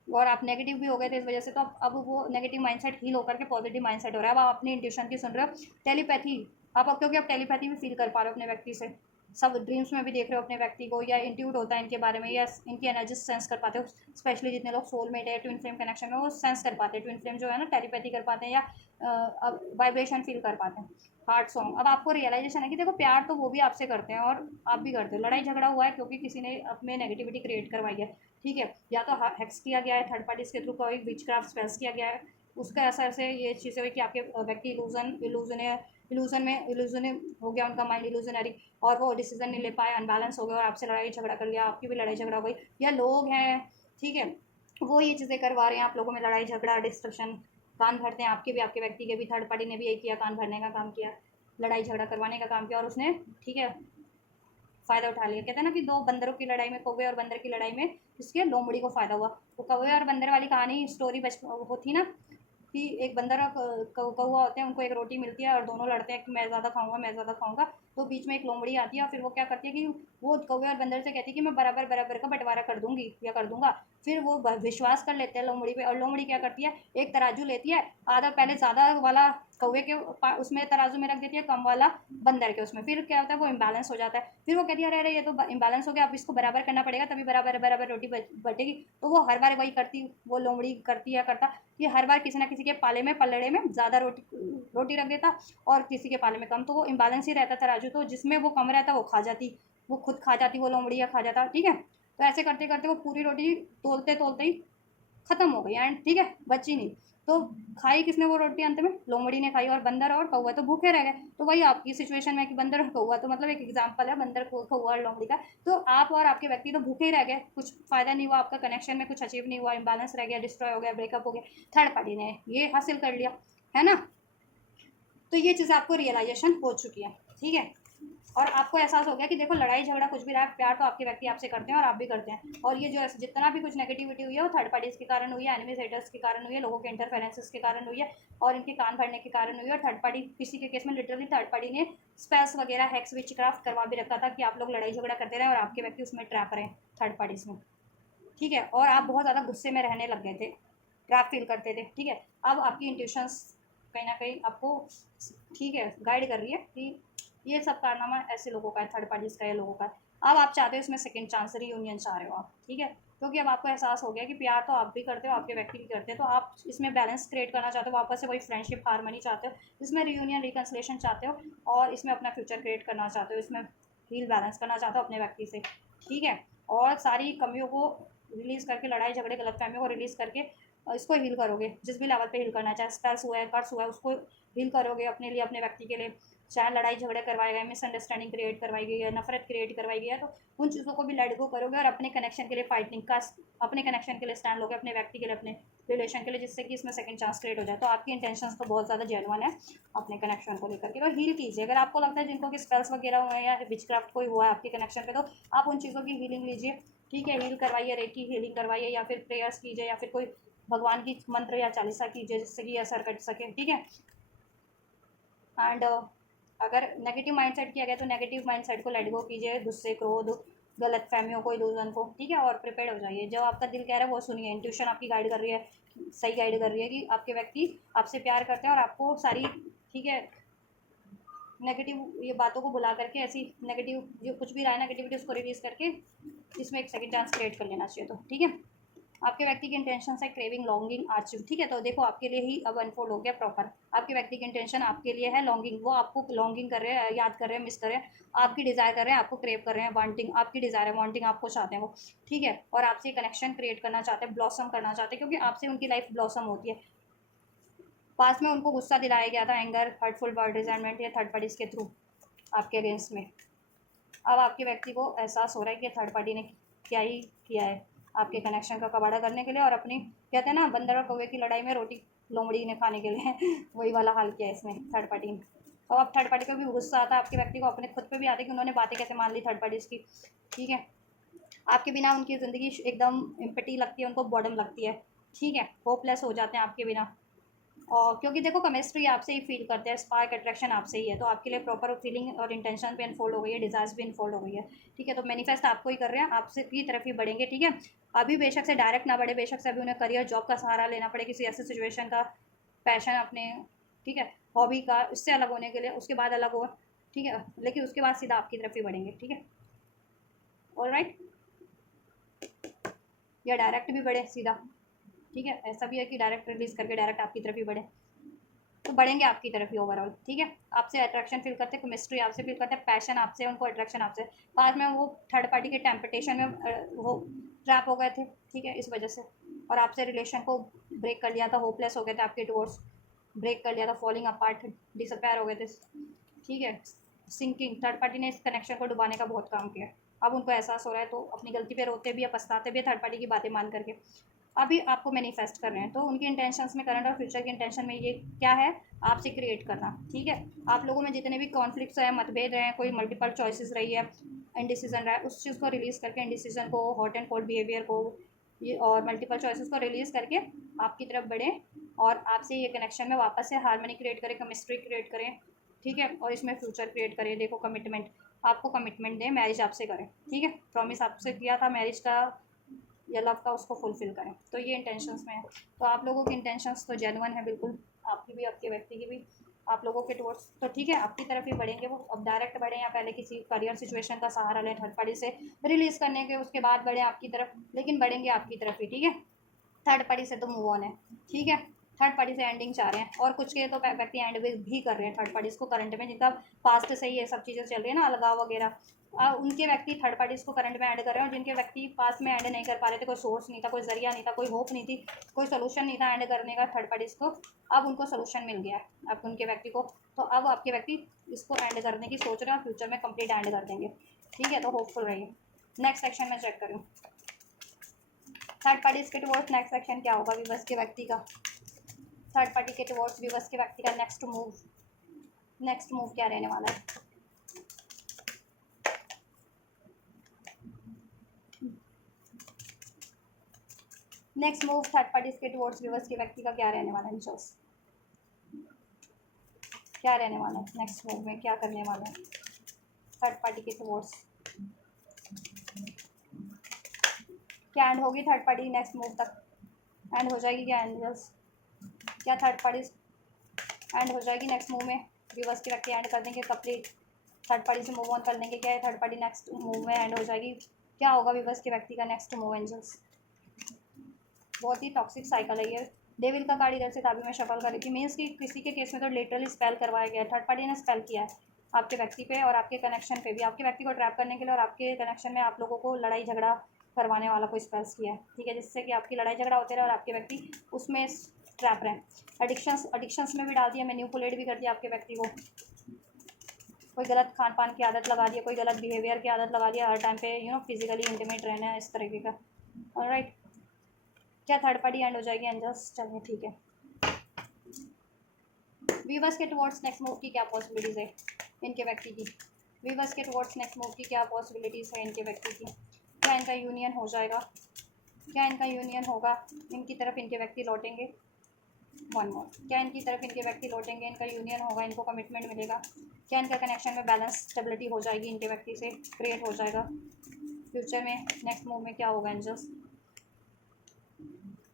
और आप नेगेटिव भी हो गए थे इस वजह से, तो अब वो नेगेटिव माइंडसेट हील होकर के पॉजिटिव माइंडसेट हो रहा है। अब आप अपनी इंट्यूशन की सुन रहे हो, टेलीपैथी, आप अब क्योंकि आप टेलीपैथी भी फील कर पा रहे हो अपने व्यक्ति से, सब ड्रीम्स में भी देख रहे हो अपने व्यक्ति को, या इंट्यूट होता है इनके बारे में, या इनकी एनर्जी सेंस कर पाते हो, स्पेशली जितने लोग सोलमेट है, ट्विन फ्लेम कनेक्शन में, वो सेंस कर पाते हैं, ट्विन फ्लेम जो है ना, टेलीपैथी कर पाते हैं, या वाइब्रेशन फील कर पाते हैं। हार्ट सॉन्ग, अब आपको रियलाइजेशन है कि देखो प्यार तो वो भी आपसे करते हैं और आप भी करते हो, लड़ाई झगड़ा हुआ है क्योंकि किसी ने अपने नेगेटिविटी क्रिएट करवाई है, ठीक है, या तो हैक्स किया गया है थर्ड पार्टीज के थ्रू, कोई विचक्राफ्ट स्पेल्स किया गया है, उसका असर से ये चीज़ें हुई कि आपके व्यक्ति इल्यूजन हो गया, उनका माइंड इल्यूजनरी, और वो डिसीजन नहीं ले पाए, अनबैलेंस हो गया और आपसे लड़ाई झगड़ा कर लिया, आपकी भी लड़ाई झगड़ा हो गई, या लोग हैं, ठीक है, वो ये चीज़ें करवा रहे हैं आप लोगों में, लड़ाई झगड़ा, डिस्ट्रक्शन, कान भरते हैं आपके भी, आपके व्यक्ति के भी, थर्ड पार्टी ने भी यही किया, कान भरने का काम किया, लड़ाई झगड़ा करवाने का काम किया, और उसने, ठीक है, फ़ायदा उठा लिया। कहते हैं ना कि दो बंदरों की लड़ाई में, कौवे और बंदर की लड़ाई में किसके, लोमड़ी को फ़ायदा हुआ। वो कौवे और बंदर वाली कहानी स्टोरी वो थी ना, कि एक बंदर और कौवा होते हैं, उनको एक रोटी मिलती है और दोनों लड़ते हैं कि मैं ज़्यादा खाऊंगा, मैं ज़्यादा खाऊंगा, तो बीच में एक लोमड़ी आती है और फिर वो क्या करती है कि वो कौवे और बंदर से कहती है कि मैं बराबर बराबर का बंटवारा कर दूंगी या कर दूंगा। फिर वो विश्वास कर लेते हैं लोमड़ी पे, और लोमड़ी क्या करती है, एक तराजू लेती है, आधा पहले ज़्यादा वाला कौवे के उसमें तराजू में रख देती है, कम वाला बंदर के उसमें, फिर क्या होता है वो इम्बैलेंस हो जाता है, फिर वो कहती है अरे अरे ये तो इम्बैलेंस हो गया, अब इसको बराबर करना पड़ेगा तभी बराबर बराबर रोटी बटेगी। तो वो हर बार वही करती, वो लोमड़ी करती है करता कि हर बार किसी ना किसी के पाले में, पलड़े में ज़्यादा रोटी रख देता और किसी के पाले में कम, तो वो इम्बैलेंस ही रहता तराजू, तो जिसमें वो कम रहता वो खा जाती, वो खुद खा जाती, वो लोमड़ी या खा जाता, ठीक है। तो ऐसे करते करते वो पूरी रोटी तोलते तोलते ही ख़त्म हो गई एंड, ठीक है, बची नहीं। तो खाई किसने वो रोटी अंत में? लोमड़ी ने खाई, और बंदर और कौवा तो भूखे रह गए। तो वही आपकी सिचुएशन में कि बंदर और कौवा, तो मतलब एक एग्जांपल है बंदर कौवा और लोमड़ी का। तो आप और आपके व्यक्ति तो भूखे ही रह गए, कुछ फ़ायदा नहीं हुआ, आपका कनेक्शन में कुछ अचीव नहीं हुआ, इम्बैलेंस रह गया, डिस्ट्रॉय हो गया, ब्रेकअप हो गया। थर्ड पार्टी ने ये हासिल कर लिया, है ना। तो ये चीज़ आपको रियलाइजेशन हो चुकी है, ठीक है। और आपको एहसास हो गया कि देखो लड़ाई झगड़ा कुछ भी रहा है, प्यार तो आपके व्यक्ति आपसे करते हैं और आप भी करते हैं। और ये जो जितना भी कुछ नेगेटिविटी हुई है वो थर्ड पार्टीज के कारण हुई है, एनिमीज हेटर्स के कारण हुई है, लोगों के इंटरफेरेंसेस के कारण हुई है, और इनके कान भरने के कारण हुई है। और थर्ड पार्टी किसी के केस में लिटरली थर्ड पार्टी ने स्पेल्स वगैरह हैक्स विच क्राफ्ट करवा भी रखा था कि आप लोग लड़ाई झगड़ा करते रहे और आपके व्यक्ति उसमें ट्रैप रहे थर्ड पार्टीज में, ठीक है। और आप बहुत ज़्यादा गुस्से में रहने लग गए थे, ट्रैप फील करते थे, ठीक है। अब आपकी इंट्यूशंस कहीं ना कहीं आपको, ठीक है, गाइड कर रही है कि ये सब कारनामा ऐसे लोगों का है, थर्ड पार्टीज का है, लोगों का है। अब आप चाहते हो इसमें सेकंड चांस, रीयूनियन चाह रहे हो आप, ठीक है। क्योंकि अब आपको एहसास हो गया कि प्यार तो आप भी करते हो, आपके व्यक्ति भी करते हैं, तो आप इसमें बैलेंस क्रिएट करना चाहते हो, वापस से वही फ्रेंडशिप हारमनी चाहते हो, इसमें रीयूनियन रिकन्सिलेशन चाहते हो, और इसमें अपना फ्यूचर क्रिएट करना चाहते हो, इसमें हील बैलेंस करना चाहते हो अपने व्यक्ति से, ठीक है। और सारी कमियों को रिलीज़ करके, लड़ाई झगड़े गलतफहमियों को रिलीज़ करके इसको हील करोगे, जिस भी लेवल पे हील करना है, चाहे स्ट्रेस हुआ है, कर्ज हुआ है, उसको हील करोगे अपने लिए, अपने व्यक्ति के लिए। चाहे लड़ाई झगड़े करवाए गए, मिसअंडरस्टैंडिंग क्रिएट करवाई गई है, नफरत क्रिएट करवाई गई है, तो उन चीज़ों को भी लेट गो करोगे और अपने कनेक्शन के लिए फाइटिंग का, अपने कनेक्शन के लिए स्टैंड लोगे, अपने व्यक्ति के लिए, अपने रिलेशन के लिए, जिससे कि इसमें सेकंड चांस क्रिएट हो जाए। तो आपकी इंटेंशंस तो बहुत ज़्यादा जेन्युइन है अपने कनेक्शन को लेकर के। तो हील कीजिए, अगर आपको लगता है जिनको कि स्पेल्स वगैरह हुए हैं या विचक्राफ्ट कोई हुआ है आपके कनेक्शन पे, तो आप उन चीज़ों की हीलिंग लीजिए, ठीक है। हील करवाइए, रेकी हीलिंग करवाइए, या फिर प्रेयर्स कीजिए, या फिर कोई भगवान की मंत्र या चालीसा कीजिए, जिससे कि असर कट सके, ठीक है। एंड अगर नेगेटिव माइंडसेट किया गया तो नेगेटिव माइंडसेट को लेट गो कीजिए, गुस्से, क्रोध, गलत फहमियों को, इल्यूजन को, ठीक है। और प्रिपेयर हो जाइए, जो आपका दिल कह रहा है वो सुनिए, इंट्यूशन आपकी गाइड कर रही है, सही गाइड कर रही है कि आपके व्यक्ति आपसे प्यार करते हैं और आपको सारी, ठीक है, नेगेटिव ये बातों को भुला करके, ऐसी नेगेटिव जो कुछ भी रहा है नेगेटिविटी उसको रिलीज़ करके इसमें एक सेकंड चांस क्रिएट कर लेना चाहिए, तो ठीक है। आपके व्यक्ति की इंटेंशन है क्रेविंग, लॉन्गिंग, आर्चिव, ठीक है। तो देखो आपके लिए ही अब अनफोल्ड हो गया प्रॉपर, आपके व्यक्ति की इंटेंशन आपके लिए है लॉन्गिंग, वो आपको लॉन्गिंग कर रहे हैं, याद कर रहे हैं, मिस कर रहे हैं, आपकी डिज़ायर कर रहे हैं, आपको क्रेव कर रहे हैं, वांटिंग आपकी डिज़ायर है, वांटिंग आपको चाहते हैं वो, ठीक है। और आपसे कनेक्शन क्रिएट करना चाहते हैं, ब्लॉसम करना चाहते हैं, क्योंकि आपसे उनकी लाइफ ब्लॉसम होती है। पास में उनको गुस्सा दिलाया गया था, एंगर, हर्टफुल वर्ड, रिजेंटमेंट, या थर्ड पार्टीज के थ्रू आपके अगेंस्ट में। अब आपके व्यक्ति को एहसास हो रहा है कि थर्ड पार्टी ने क्या ही किया है आपके कनेक्शन का कबाड़ा करने के लिए, और अपनी, कहते हैं ना, बंदर और कौवे की लड़ाई में रोटी लोमड़ी ने खाने के लिए वही वाला हाल किया है इसमें थर्ड पार्टी ने। और अब थर्ड पार्टी को भी गुस्सा आता है, आपके व्यक्ति को अपने खुद पे भी आता है कि उन्होंने बातें कैसे मान ली थर्ड पार्टीज की, ठीक है। आपके बिना उनकी ज़िंदगी एकदम एम्प्टी लगती है, उनको बॉर्डम लगती है, ठीक है, होपलेस हो जाते हैं आपके बिना। और क्योंकि देखो केमिस्ट्री आपसे ही फील करते हैं, स्पार्क अट्रैक्शन आपसे ही है, तो आपके लिए प्रॉपर फीलिंग और इंटेंशन भी अनफोल्ड हो गई है, डिज़ायर्स भी अनफोल्ड हो गई है, ठीक है। तो मैनिफेस्ट आपको ही कर रहे हैं, आपसे की तरफ ही बढ़ेंगे, ठीक है। अभी बेशक से डायरेक्ट ना बढ़े, बेशक से अभी उन्हें करियर जॉब का सहारा लेना पड़े, किसी ऐसे सिचुएशन का, पैशन अपने, ठीक है, हॉबी का, उससे अलग होने के लिए, उसके बाद अलग हो, ठीक है, लेकिन उसके बाद सीधा आपकी तरफ ही बढ़ेंगे, ठीक है। ऑलराइट, या डायरेक्ट भी बढ़े सीधा, ठीक है। ऐसा भी है कि डायरेक्ट रिलीज करके डायरेक्ट आपकी तरफ ही बढ़े, तो बढ़ेंगे आपकी तरफ ही ओवरऑल, ठीक है। आपसे अट्रैक्शन फील करते हैं, केमिस्ट्री आपसे फील करते हैं, पैशन आपसे, उनको अट्रैक्शन आपसे। बाद में वो थर्ड पार्टी के टेम्पटेशन में वो ट्रैप हो गए थे, ठीक है, इस वजह से, और आपसे रिलेशन को ब्रेक कर लिया था, होपलेस हो गए थे, आपके टूवर्ड्स ब्रेक कर लिया था, फॉलिंग अपार्ट, डिसअपेयर हो गए थे, ठीक है। सिंकिंग, थर्ड पार्टी ने इस कनेक्शन को डुबाने का बहुत काम किया। अब उनको एहसास हो रहा है, तो अपनी गलती पे रोते भी है, पछताते भी है थर्ड पार्टी की बातें मान करके। अभी आपको मैनिफेस्ट कर रहे हैं, तो उनकी इंटेंशंस में, करंट और फ्यूचर की इंटेंशन में ये क्या है, आपसे क्रिएट करना, ठीक है। आप लोगों में जितने भी कॉन्फ्लिक्ट्स हैं, मतभेद हैं, कोई मल्टीपल चॉइसेस रही है, इनडिसीजन रहा है, उस चीज़ को रिलीज़ करके, इनडिसीजन को, हॉट एंड कोल्ड बिहेवियर को, ये और मल्टीपल चॉइसेस को रिलीज़ करके आपकी तरफ बढ़ें, और आपसे ये कनेक्शन में वापस से हारमनी क्रिएट करें, केमिस्ट्री क्रिएट करें, ठीक है। और इसमें फ्यूचर क्रिएट करें। देखो कमिटमेंट, आपको कमिटमेंट दें, मैरिज आपसे करें, ठीक है। प्रॉमिस आपसे किया था मैरिज का या लव का, उसको फुलफिल करें, तो ये इंटेंशंस में है। तो आप लोगों की इंटेंशंस तो जेन्युइन है बिल्कुल, आपकी भी, आपके व्यक्ति की भी, आप लोगों के टुवर्ड्स, तो ठीक है, आपकी तरफ ही बढ़ेंगे वो। अब डायरेक्ट बढ़ें या पहले किसी करियर सिचुएशन का सहारा लें थर्ड पार्टी से रिलीज़ करने के, उसके बाद बढ़ें आपकी तरफ, लेकिन बढ़ेंगे आपकी तरफ ही, ठीक है। थर्ड पार्टी से तो मूव ऑन है, ठीक है। थर्ड पार्टी से एंडिंग चाह रहे हैं, और कुछ के तो व्यक्ति एंड भी कर रहे हैं थर्ड पार्टीज को करंट में, जिनका पास्ट से ही ये सब चीज़ें चल रही है ना, अलगाव वगैरह, उनके व्यक्ति थर्ड पार्टीज को करंट में ऐड कर रहे हैं। और जिनके व्यक्ति पास में ऐड नहीं कर पा रहे थे, कोई सोर्स नहीं था, कोई जरिया नहीं था, कोई होप नहीं थी, कोई सोल्यूशन नहीं था ऐड करने का थर्ड पार्टीज को, अब उनको सोल्यूशन मिल गया है अब उनके व्यक्ति को। तो अब आपके व्यक्ति इसको ऐड करने की सोच रहे हैं, फ्यूचर में कंप्लीट ऐड कर देंगे। ठीक है, तो होपफुल रहिए। नेक्स्ट सेक्शन में चेक करूँ थर्ड पार्टीज के टुवर्ड्स नेक्स्ट सेक्शन क्या होगा विवश के व्यक्ति का। थर्ड पार्टी के टुवर्ड्स विवश के व्यक्ति का नेक्स्ट मूव क्या रहने वाला है। नेक्स्ट मूव थर्ड पार्टीज के टुवर्ड्स विवश के व्यक्ति का क्या रहने वाला है। क्या रहने वाला है नेक्स्ट मूव में, क्या करने वाला है थर्ड पार्टी के टुवर्ड्स। क्या एंड होगी थर्ड पार्टी नेक्स्ट मूव तक, एंड हो जाएगी क्या एंजल्स, क्या थर्ड पार्टी एंड हो जाएगी नेक्स्ट मूव में, विवश के व्यक्ति एंड कर देंगे कंप्लीट, थर्ड पार्टी से मूव ऑन कर लेंगे, क्या है थर्ड पार्टी नेक्स्ट मूव में एंड हो जाएगी, क्या होगा विवश के व्यक्ति का नेक्स्ट मूव एंजल्स। बहुत ही टॉक्सिक साइकिल है ये। डेविल का कार्ड इधर से ताबी में शफल कर रही थी, मीन्स कि किसी के केस में तो लिटरली स्पेल करवाया गया है, थर्ड पार्टी ने स्पेल किया है आपके व्यक्ति पे और आपके कनेक्शन पे भी, आपके व्यक्ति को ट्रैप करने के लिए और आपके कनेक्शन में आप लोगों को लड़ाई झगड़ा करवाने वाला कोई स्पेल्स किया है। ठीक है, जिससे कि आपकी लड़ाई झगड़ा होते रहे और आपके व्यक्ति उसमें ट्रैप रहे। एडिक्शंस में भी डाल दिया, मैनिपुलेट भी कर दिया आपके व्यक्ति को, कोई गलत खान पान की आदत लगा दिया, कोई गलत बिहेवियर की आदत लगा दिया, हर टाइम पे फिजिकली इंटीमेट रहना है इस तरीके का। ऑलराइट, क्या थर्ड पार्टी एंड हो जाएगी एंजल्स। चलिए ठीक है, वीवर्स के टुवर्ड्स नेक्स्ट मूव की क्या पॉसिबिलिटीज़ है इनके व्यक्ति की। वीवर्स के टुवर्ड्स नेक्स्ट मूव की क्या पॉसिबिलिटीज़ है इनके व्यक्ति की। क्या इनका यूनियन हो जाएगा, क्या इनका यूनियन होगा, इनकी तरफ इनके व्यक्ति लौटेंगे। वन मोर, क्या इनकी तरफ इनके व्यक्ति लौटेंगे, इनका यूनियन होगा, इनको कमिटमेंट मिलेगा, क्या इनका कनेक्शन में बैलेंस स्टेबिलिटी हो जाएगी, इनके व्यक्ति से क्रिएट हो जाएगा। फ्यूचर में नेक्स्ट मूव में क्या होगा एंजल्स।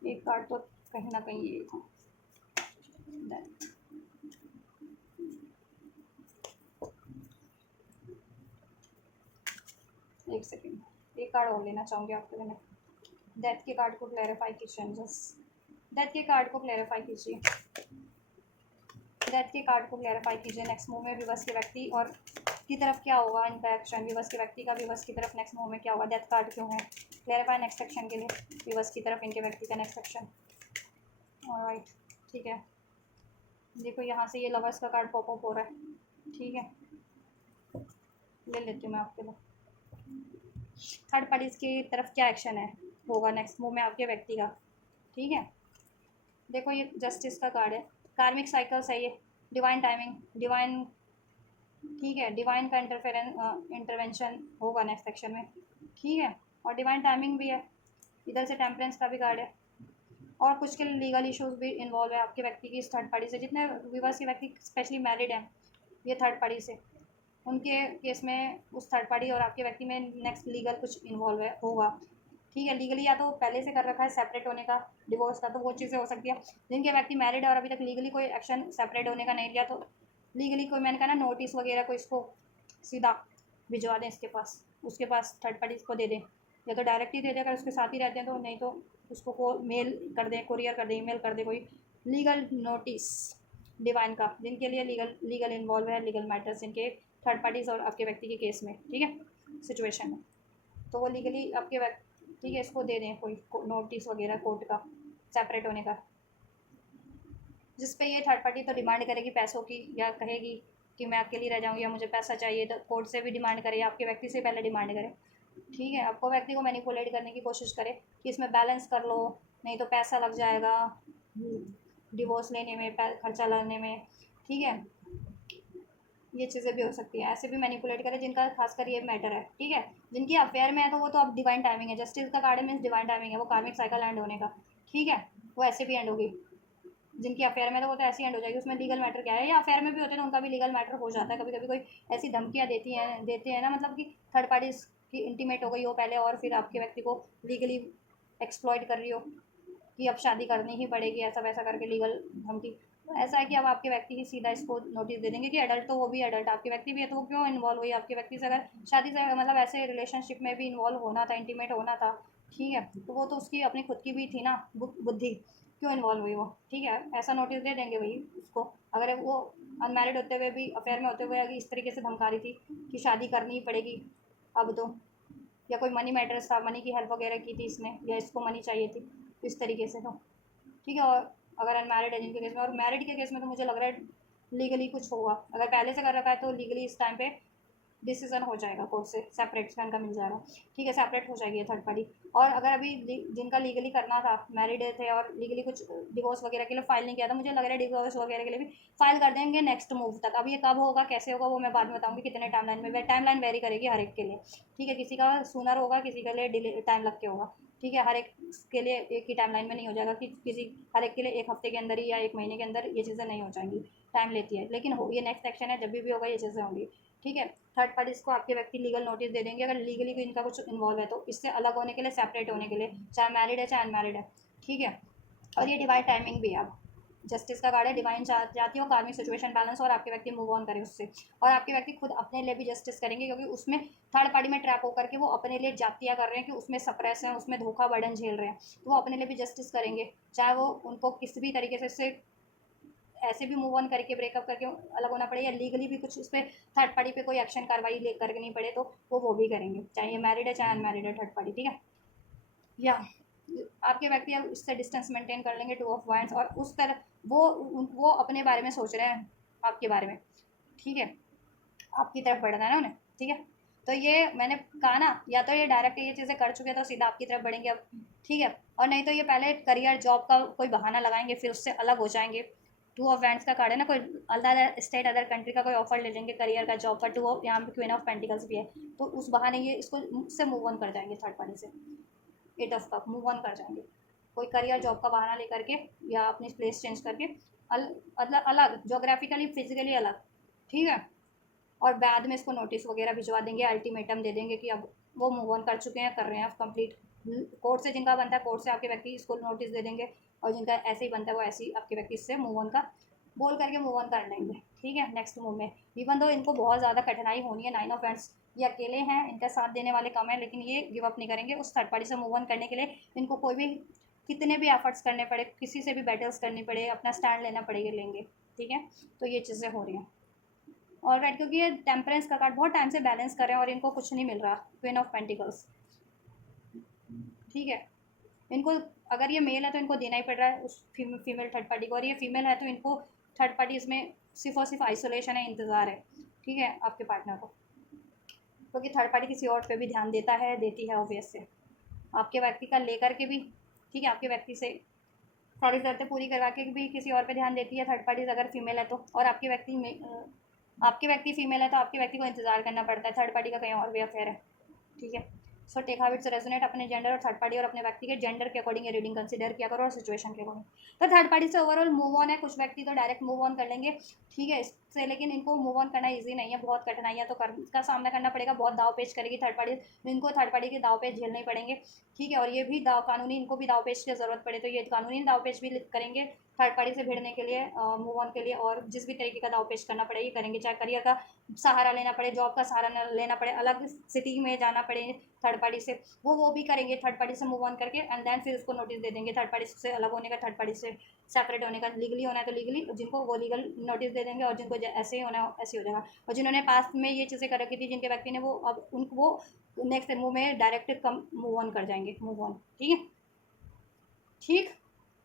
एक कार्ड तो कहीं ना कहीं ये था, एक सेकेंड एक कार्ड और लेना चाहूँगी आपके लिए। डेथ के कार्ड को क्लैरिफाई कीजिए एंजल्स, डेथ के कार्ड को क्लैरिफाई कीजिए, डेथ के कार्ड को क्लैरिफाई कीजिए। नेक्स्ट मूव में विवश के व्यक्ति और की तरफ क्या होगा इनका एक्शन, विवश के व्यक्ति का विवश की तरफ नेक्स्ट मूव में क्या होगा। डेथ कार्ड क्यों है, क्लैरिफाई नेक्स्ट सेक्शन के लिए विवश की तरफ इनके व्यक्ति का नेक्स्ट सेक्शन। ऑलराइट ठीक है, देखो यहाँ से ये लवर्स का कार्ड पॉप अप हो रहा है। ठीक है, ले लेती हूँ मैं आपके लिए। थर्ड पार्टीज की तरफ क्या एक्शन है होगा नेक्स्ट मूव में आपके व्यक्ति का। ठीक है, देखो ये जस्टिस का कार्ड है, कार्मिक साइकिल्स है ये, डिवाइन टाइमिंग, डिवाइन, ठीक है, डिवाइन का इंटरवेंशन होगा नेक्स्ट सेक्शन में। ठीक है, और डिवाइन टाइमिंग भी है, इधर से टेम्परेंस का भी कार्ड है, और कुछ के लीगल इश्यूज भी इन्वॉल्व है आपके व्यक्ति की इस थर्ड पार्टी से। जितने विवास के व्यक्ति स्पेशली मैरिड हैं ये थर्ड पार्टी से, उनके केस में उस थर्ड पार्टी और आपके व्यक्ति में नेक्स्ट लीगल कुछ इन्वॉल्व है होगा। ठीक है, लीगली या तो पहले से कर रखा है सेपरेट होने का, डिवोर्स का, तो वो चीज़ें हो सकती है। जिनके व्यक्ति मैरिड है और अभी तक लीगली कोई एक्शन सेपरेट होने का नहीं लिया, तो लीगली कोई, मैंने कहा ना, नोटिस वगैरह को इसको सीधा भिजवा दें इसके पास, उसके पास थर्ड पार्टी को दे दें, या तो डायरेक्ट ही दे दें अगर उसके साथ ही रहते हैं तो, नहीं तो उसको को मेल कर दें, कुरियर कर दें, ईमेल कर दें, कोई लीगल नोटिस डिवाइन का, जिनके लिए लीगल इन्वॉल्व है, लीगल मैटर्स इनके थर्ड पार्टीज और आपके व्यक्ति के केस में। ठीक है, सिचुएशन में, तो वो लीगली आपके व्यक्ति, ठीक है, इसको दे दें कोई नोटिस वगैरह कोर्ट का सेपरेट होने का, जिस पे ये थर्ड पार्टी तो डिमांड करेगी पैसों की, या कहेगी कि मैं अकेली रह जाऊँगी या मुझे पैसा चाहिए, तो कोर्ट से भी डिमांड करे, आपके व्यक्ति से पहले डिमांड करे। ठीक है, आपको व्यक्ति को मैनिपुलेट करने की कोशिश करे कि इसमें बैलेंस कर लो, नहीं तो पैसा लग जाएगा डिवोर्स लेने में, खर्चा लाने में। ठीक है, ये चीज़ें भी हो सकती है, ऐसे भी मैनिपुलेट करे जिनका खासकर ये मैटर है। ठीक है, जिनकी अफेयर में है तो वो तो अब डिवाइन टाइमिंग है, जस्टिस का कार्ड मीन्स डिवाइन टाइमिंग है, वो कार्मिक साइकिल एंड होने का। ठीक है, वो ऐसे भी एंड होगी, जिनकी अफेयर में तो वो तो ऐसी एंड हो जाएगी, उसमें लीगल मैटर क्या है, या अफेयर में भी होते हैं तो उनका भी लीगल मैटर हो जाता है। कभी कभी कोई ऐसी धमकियाँ देते हैं ना, मतलब कि थर्ड पार्टीज की इंटीमेट हो गई हो पहले और फिर आपके व्यक्ति को लीगली एक्सप्लॉइट कर रही हो कि अब शादी करनी ही पड़ेगी, ऐसा वैसा करके लीगल धमकी। तो ऐसा है कि अब आपके व्यक्ति की सीधा इसको नोटिस दे देंगे कि एडल्ट तो वो भी एडल्ट, आपके व्यक्ति भी है, तो वो क्यों इन्वॉल्व हुई आपके व्यक्ति से, अगर शादी से मतलब ऐसे रिलेशनशिप में भी इन्वॉल्व होना था, इंटीमेट होना था। ठीक है, तो वो तो उसकी अपनी खुद की भी थी ना बुद्धि, क्यों इन्वॉल्व हुई वो, ठीक है, ऐसा नोटिस दे देंगे भाई उसको। अगर वो अनमैरिड होते हुए भी, अफेयर में होते हुए अगर इस तरीके से धमका रही थी कि शादी करनी ही पड़ेगी अब तो, या कोई मनी मैटर्स था, मनी की हेल्प वगैरह की थी इसने, या इसको मनी चाहिए थी इस तरीके से, तो ठीक है। और अगर अनमैरिड है जिनके केस में, और मैरिड के केस में तो मुझे लग रहा है लीगली कुछ होगा। अगर पहले से कर रखा है तो लीगली इस टाइम पे डिसीजन हो जाएगा कोर्ट से, सेपरेट का मिल जाएगा, ठीक है, सेपरेट हो जाएगी थर्ड पार्टी। और अगर अभी जिनका लीगली करना था, मैरिड थे और लीगली कुछ डिवोर्स वगैरह के लिए फाइल नहीं किया था, मुझे लग रहा है डिवोर्स वगैरह के लिए भी फाइल कर देंगे नेक्स्ट मूव तक। अब ये कब होगा, कैसे होगा, वो मैं बाद में बताऊंगी, कितने टाइमलाइन में। टाइमलाइन वेरी करेगी हर एक के लिए, ठीक है, किसी का सूनर होगा, किसी के लिए डिले टाइम लग के होगा, ठीक है। हर एक के लिए एक ही टाइमलाइन में नहीं हो जाएगा कि किसी, हर एक के लिए एक हफ्ते के अंदर ही या एक महीने के अंदर ये चीज़ें नहीं हो जाएंगी, टाइम लेती है, लेकिन हो, ये नेक्स्ट एक्शन है, जब भी होगा ये चीज़ें होंगी, ठीक है। थर्ड पार्टीज को आपके व्यक्ति लीगल नोटिस दे देंगे अगर लीगली भी इनका कुछ इन्वॉल्व है, तो इससे अलग होने के लिए, सेपरेट होने के लिए, चाहे मैरिड है चाहे अनमैरिड है, ठीक है। और ये डिवाइन टाइमिंग भी है। अब जस्टिस का कार्ड है, डिवाइन जाती हो कार्मिक सिचुएशन बैलेंस, और आपके व्यक्ति मूव ऑन करें उससे। और आपके व्यक्ति खुद अपने लिए भी जस्टिस करेंगे, क्योंकि उसमें थर्ड पार्टी में ट्रैप होकर के वो अपने लिए जातियाँ कर रहे हैं कि उसमें सप्रेस हैं, उसमें धोखा बर्डन झेल रहे हैं, तो वो अपने लिए भी जस्टिस करेंगे, चाहे वो उनको किसी भी तरीके से इससे ऐसे भी मूव ऑन करके, ब्रेकअप करके अलग होना पड़े, या लीगली भी कुछ उस पर थर्ड पार्टी पे कोई एक्शन कार्रवाई ले करनी पड़े, तो वो भी करेंगे, चाहे ये मैरिड है चाहे अनमैरिड है थर्ड पार्टी, ठीक है। या आपके व्यक्ति अब इससे डिस्टेंस मेंटेन कर लेंगे, टू ऑफ वाइंड्स, और उस तरह वो अपने बारे में सोच रहे हैं, आपके बारे में, ठीक है, आपकी तरफ बढ़ना है ना उन्हें, ठीक है। तो ये मैंने कहा ना, या तो ये डायरेक्ट ये चीज़ें कर चुके हैं तो सीधा आपकी तरफ बढ़ेंगे अब, ठीक है। और नहीं तो ये पहले करियर जॉब का कोई बहाना लगाएंगे, फिर उससे अलग हो जाएंगे। टू ऑफ वैंड्स का कार्ड है ना, कोई अदर स्टेट अदर कंट्री का कोई ऑफर ले लेंगे करियर का, जॉब का। टू ऑफ, यहाँ पे क्वीन ऑफ पेंटिकल्स भी है, तो उस बहाने ये इसको से मूव ऑन कर जाएंगे थर्ड पार्टी से। Eight of cup move on कर जाएंगे, कोई करियर जॉब का बहाना लेकर के, या अपनी प्लेस चेंज करके, अलग जोग्राफिकली फिजिकली अलग, ठीक है। और बाद में इसको नोटिस वगैरह भिजवा देंगे, अल्टीमेटम दे देंगे कि अब वो मूव ऑन कर चुके हैं, कर रहे हैं अब कंप्लीट। कोर्ट से जिनका बनता है, कोर्ट से आपके व्यक्ति इसको नोटिस दे देंगे, और जिनका ऐसे ही बनता है वो ऐसे ही आपके व्यक्ति इससे मूव ऑन का बोल करके मूव ऑन कर लेंगे, ठीक है, नेक्स्ट मूव में। इवन दो इनको बहुत ज़्यादा कठिनाई होनी है, नाइन ऑफ हैंड्स, ये अकेले हैं, इनका साथ देने वाले कम है, लेकिन ये गिव अप नहीं करेंगे उस थर्ड पार्टी से मूव ऑन करने के लिए। इनको कोई भी, कितने भी एफर्ट्स करने पड़े, किसी से भी बैटल्स करनी पड़े, अपना स्टैंड लेना पड़ेगा, लेंगे, ठीक है। तो ये चीज़ें हो रही हैं, ऑल राइट, क्योंकि ये टेम्परेंस का कार्ड बहुत टाइम से बैलेंस कर रहे हैं और इनको कुछ नहीं मिल रहा, क्वीन ऑफ पेंटिकल्स, ठीक है। इनको अगर ये मेल है तो इनको देना ही पड़ रहा है उस फीमेल थर्ड पार्टी को, और ये फीमेल है तो इनको थर्ड पार्टी इसमें सिर्फ और सिर्फ आइसोलेशन है, इंतज़ार है, ठीक है, आपके पार्टनर को, क्योंकि थर्ड पार्टी किसी और पे भी ध्यान देता है, देती है ऑब्वियस से, आपके व्यक्ति का लेकर के भी, ठीक है, आपके व्यक्ति से सारी शर्तें पूरी करवा के भी किसी और पे ध्यान देती है थर्ड पार्टी अगर फीमेल है तो। और आपके व्यक्ति फीमेल है तो आपके व्यक्ति को इंतजार करना पड़ता है, थर्ड पार्टी का कहीं और भी अफेयर है, ठीक है। So take how it's resonate, अपने जेंडर और थर्ड पार्टी और अपने व्यक्ति के जेंडर के अकॉर्डिंग ये रीडिंग कंसीडर किया करो, और सिचुएशन के अकॉर्डिंग। तो थर्ड पार्टी से ओवरऑल मूव ऑन है, कुछ व्यक्ति तो डायरेक्ट मूव ऑन कर लेंगे, ठीक है, इससे, लेकिन इनको मूव ऑन करना ईजी नहीं है, बहुत कठिनाइयाँ तो का सामना करना पड़ेगा, बहुत दाव पेच करेगी थर्ड पार्टी, इनको थर्ड पार्टी के दाव पेच झेलने पड़ेंगे, ठीक है। और ये भी दाव कानूनी, इनको भी दाव पेच की ज़रूरत पड़े तो ये कानूनी दाव पेच भी करेंगे थर्ड पार्टी से भिड़ने के लिए, मूव ऑन के लिए, और जिस भी तरीके का दाव पेच करना पड़े ये करेंगे, चाहे करियर का सहारा लेना पड़े, जॉब का सहारा लेना पड़े, अलग सिटी में जाना पड़े थर्ड पार्टी से, वो भी करेंगे थर्ड पार्टी से मूव ऑन करके, एंड देन फिर उसको नोटिस दे देंगे थर्ड पार्टी से अलग होने का, थर्ड पार्टी से सेपरेट होने का। लीगली होना है तो लीगली, जिनको वो लीगल नोटिस दे देंगे, और जिनको ऐसे ही होना है ऐसे ही हो जाएगा। और जिन्होंने पास्ट में ये चीज़ें कर रखी थी जिनके व्यक्ति ने, वो अब उनको वो नेक्स्ट मूव में डायरेक्ट कम मूव ऑन कर जाएंगे, मूव ऑन, ठीक है, ठीक।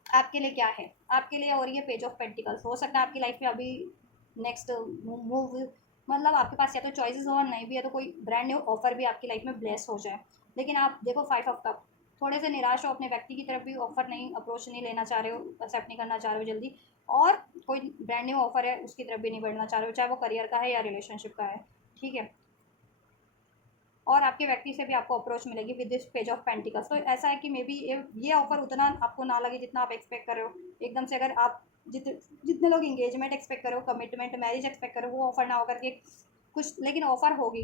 आपके लिए क्या है, आपके लिए और ये पेज ऑफ पेंटिकल्स हो सकता है आपकी लाइफ में अभी नेक्स्ट मूव, मतलब आपके पास या तो चॉइसेस हो और नहीं भी है तो कोई ब्रांड न्यू ऑफर भी आपकी लाइफ में ब्लेस हो जाए। लेकिन आप देखो फाइव ऑफ कप, थोड़े से निराश हो, अपने व्यक्ति की तरफ भी ऑफर नहीं, अप्रोच नहीं लेना चाह रहे हो, एक्सेप्ट नहीं करना चाह रहे हो जल्दी, और कोई ब्रांड न्यू ऑफर है उसकी तरफ भी नहीं बढ़ना चाह रहे हो, चाहे वो करियर का है या रिलेशनशिप का है, ठीक है। और आपके व्यक्ति से भी आपको अप्रोच मिलेगी with this page of pentacles. तो ऐसा है कि मे बी ये ऑफर उतना आपको ना लगे जितना आप एक्सपेक्ट कर रहे हो एकदम से। अगर आप जितने लोग इंगेजमेंट एक्सपेक्ट करो, कमिटमेंट मैरिज एक्सपेक्ट करो, वो ऑफर ना होकर के कुछ, लेकिन ऑफर होगी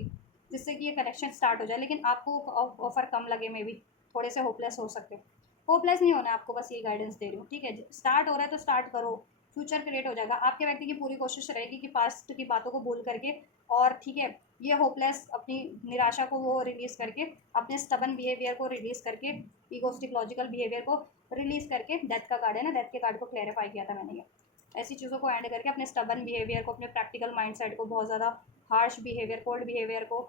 जिससे कि ये कनेक्शन स्टार्ट हो जाए, लेकिन आपको ऑफर कम लगे, मे बी थोड़े से होपलेस हो सकते हो। होपलेस नहीं होना है आपको, बस ये गाइडेंस दे रही हूँ, ठीक है। स्टार्ट हो रहा है तो स्टार्ट करो, फ्यूचर क्रिएट हो जाएगा। आपके व्यक्ति की पूरी कोशिश रहेगी कि पास्ट की बातों को भूल करके, और ठीक है, ये होपलेस अपनी निराशा को वो रिलीज़ करके, अपने स्टबन बिहेवियर को रिलीज़ करके, ईगोस्टिक लॉजिकल बिहेवियर को रिलीज़ करके डेथ का कार्ड है ना, डेथ के कार्ड को क्लैरिफाई किया था मैंने। ये ऐसी चीज़ों को एंड करके अपने स्टबर्न बिहेवियर को, अपने प्रैक्टिकल माइंडसेट को, बहुत ज़्यादा हार्श बिहेवियर, कोल्ड बिहेवियर को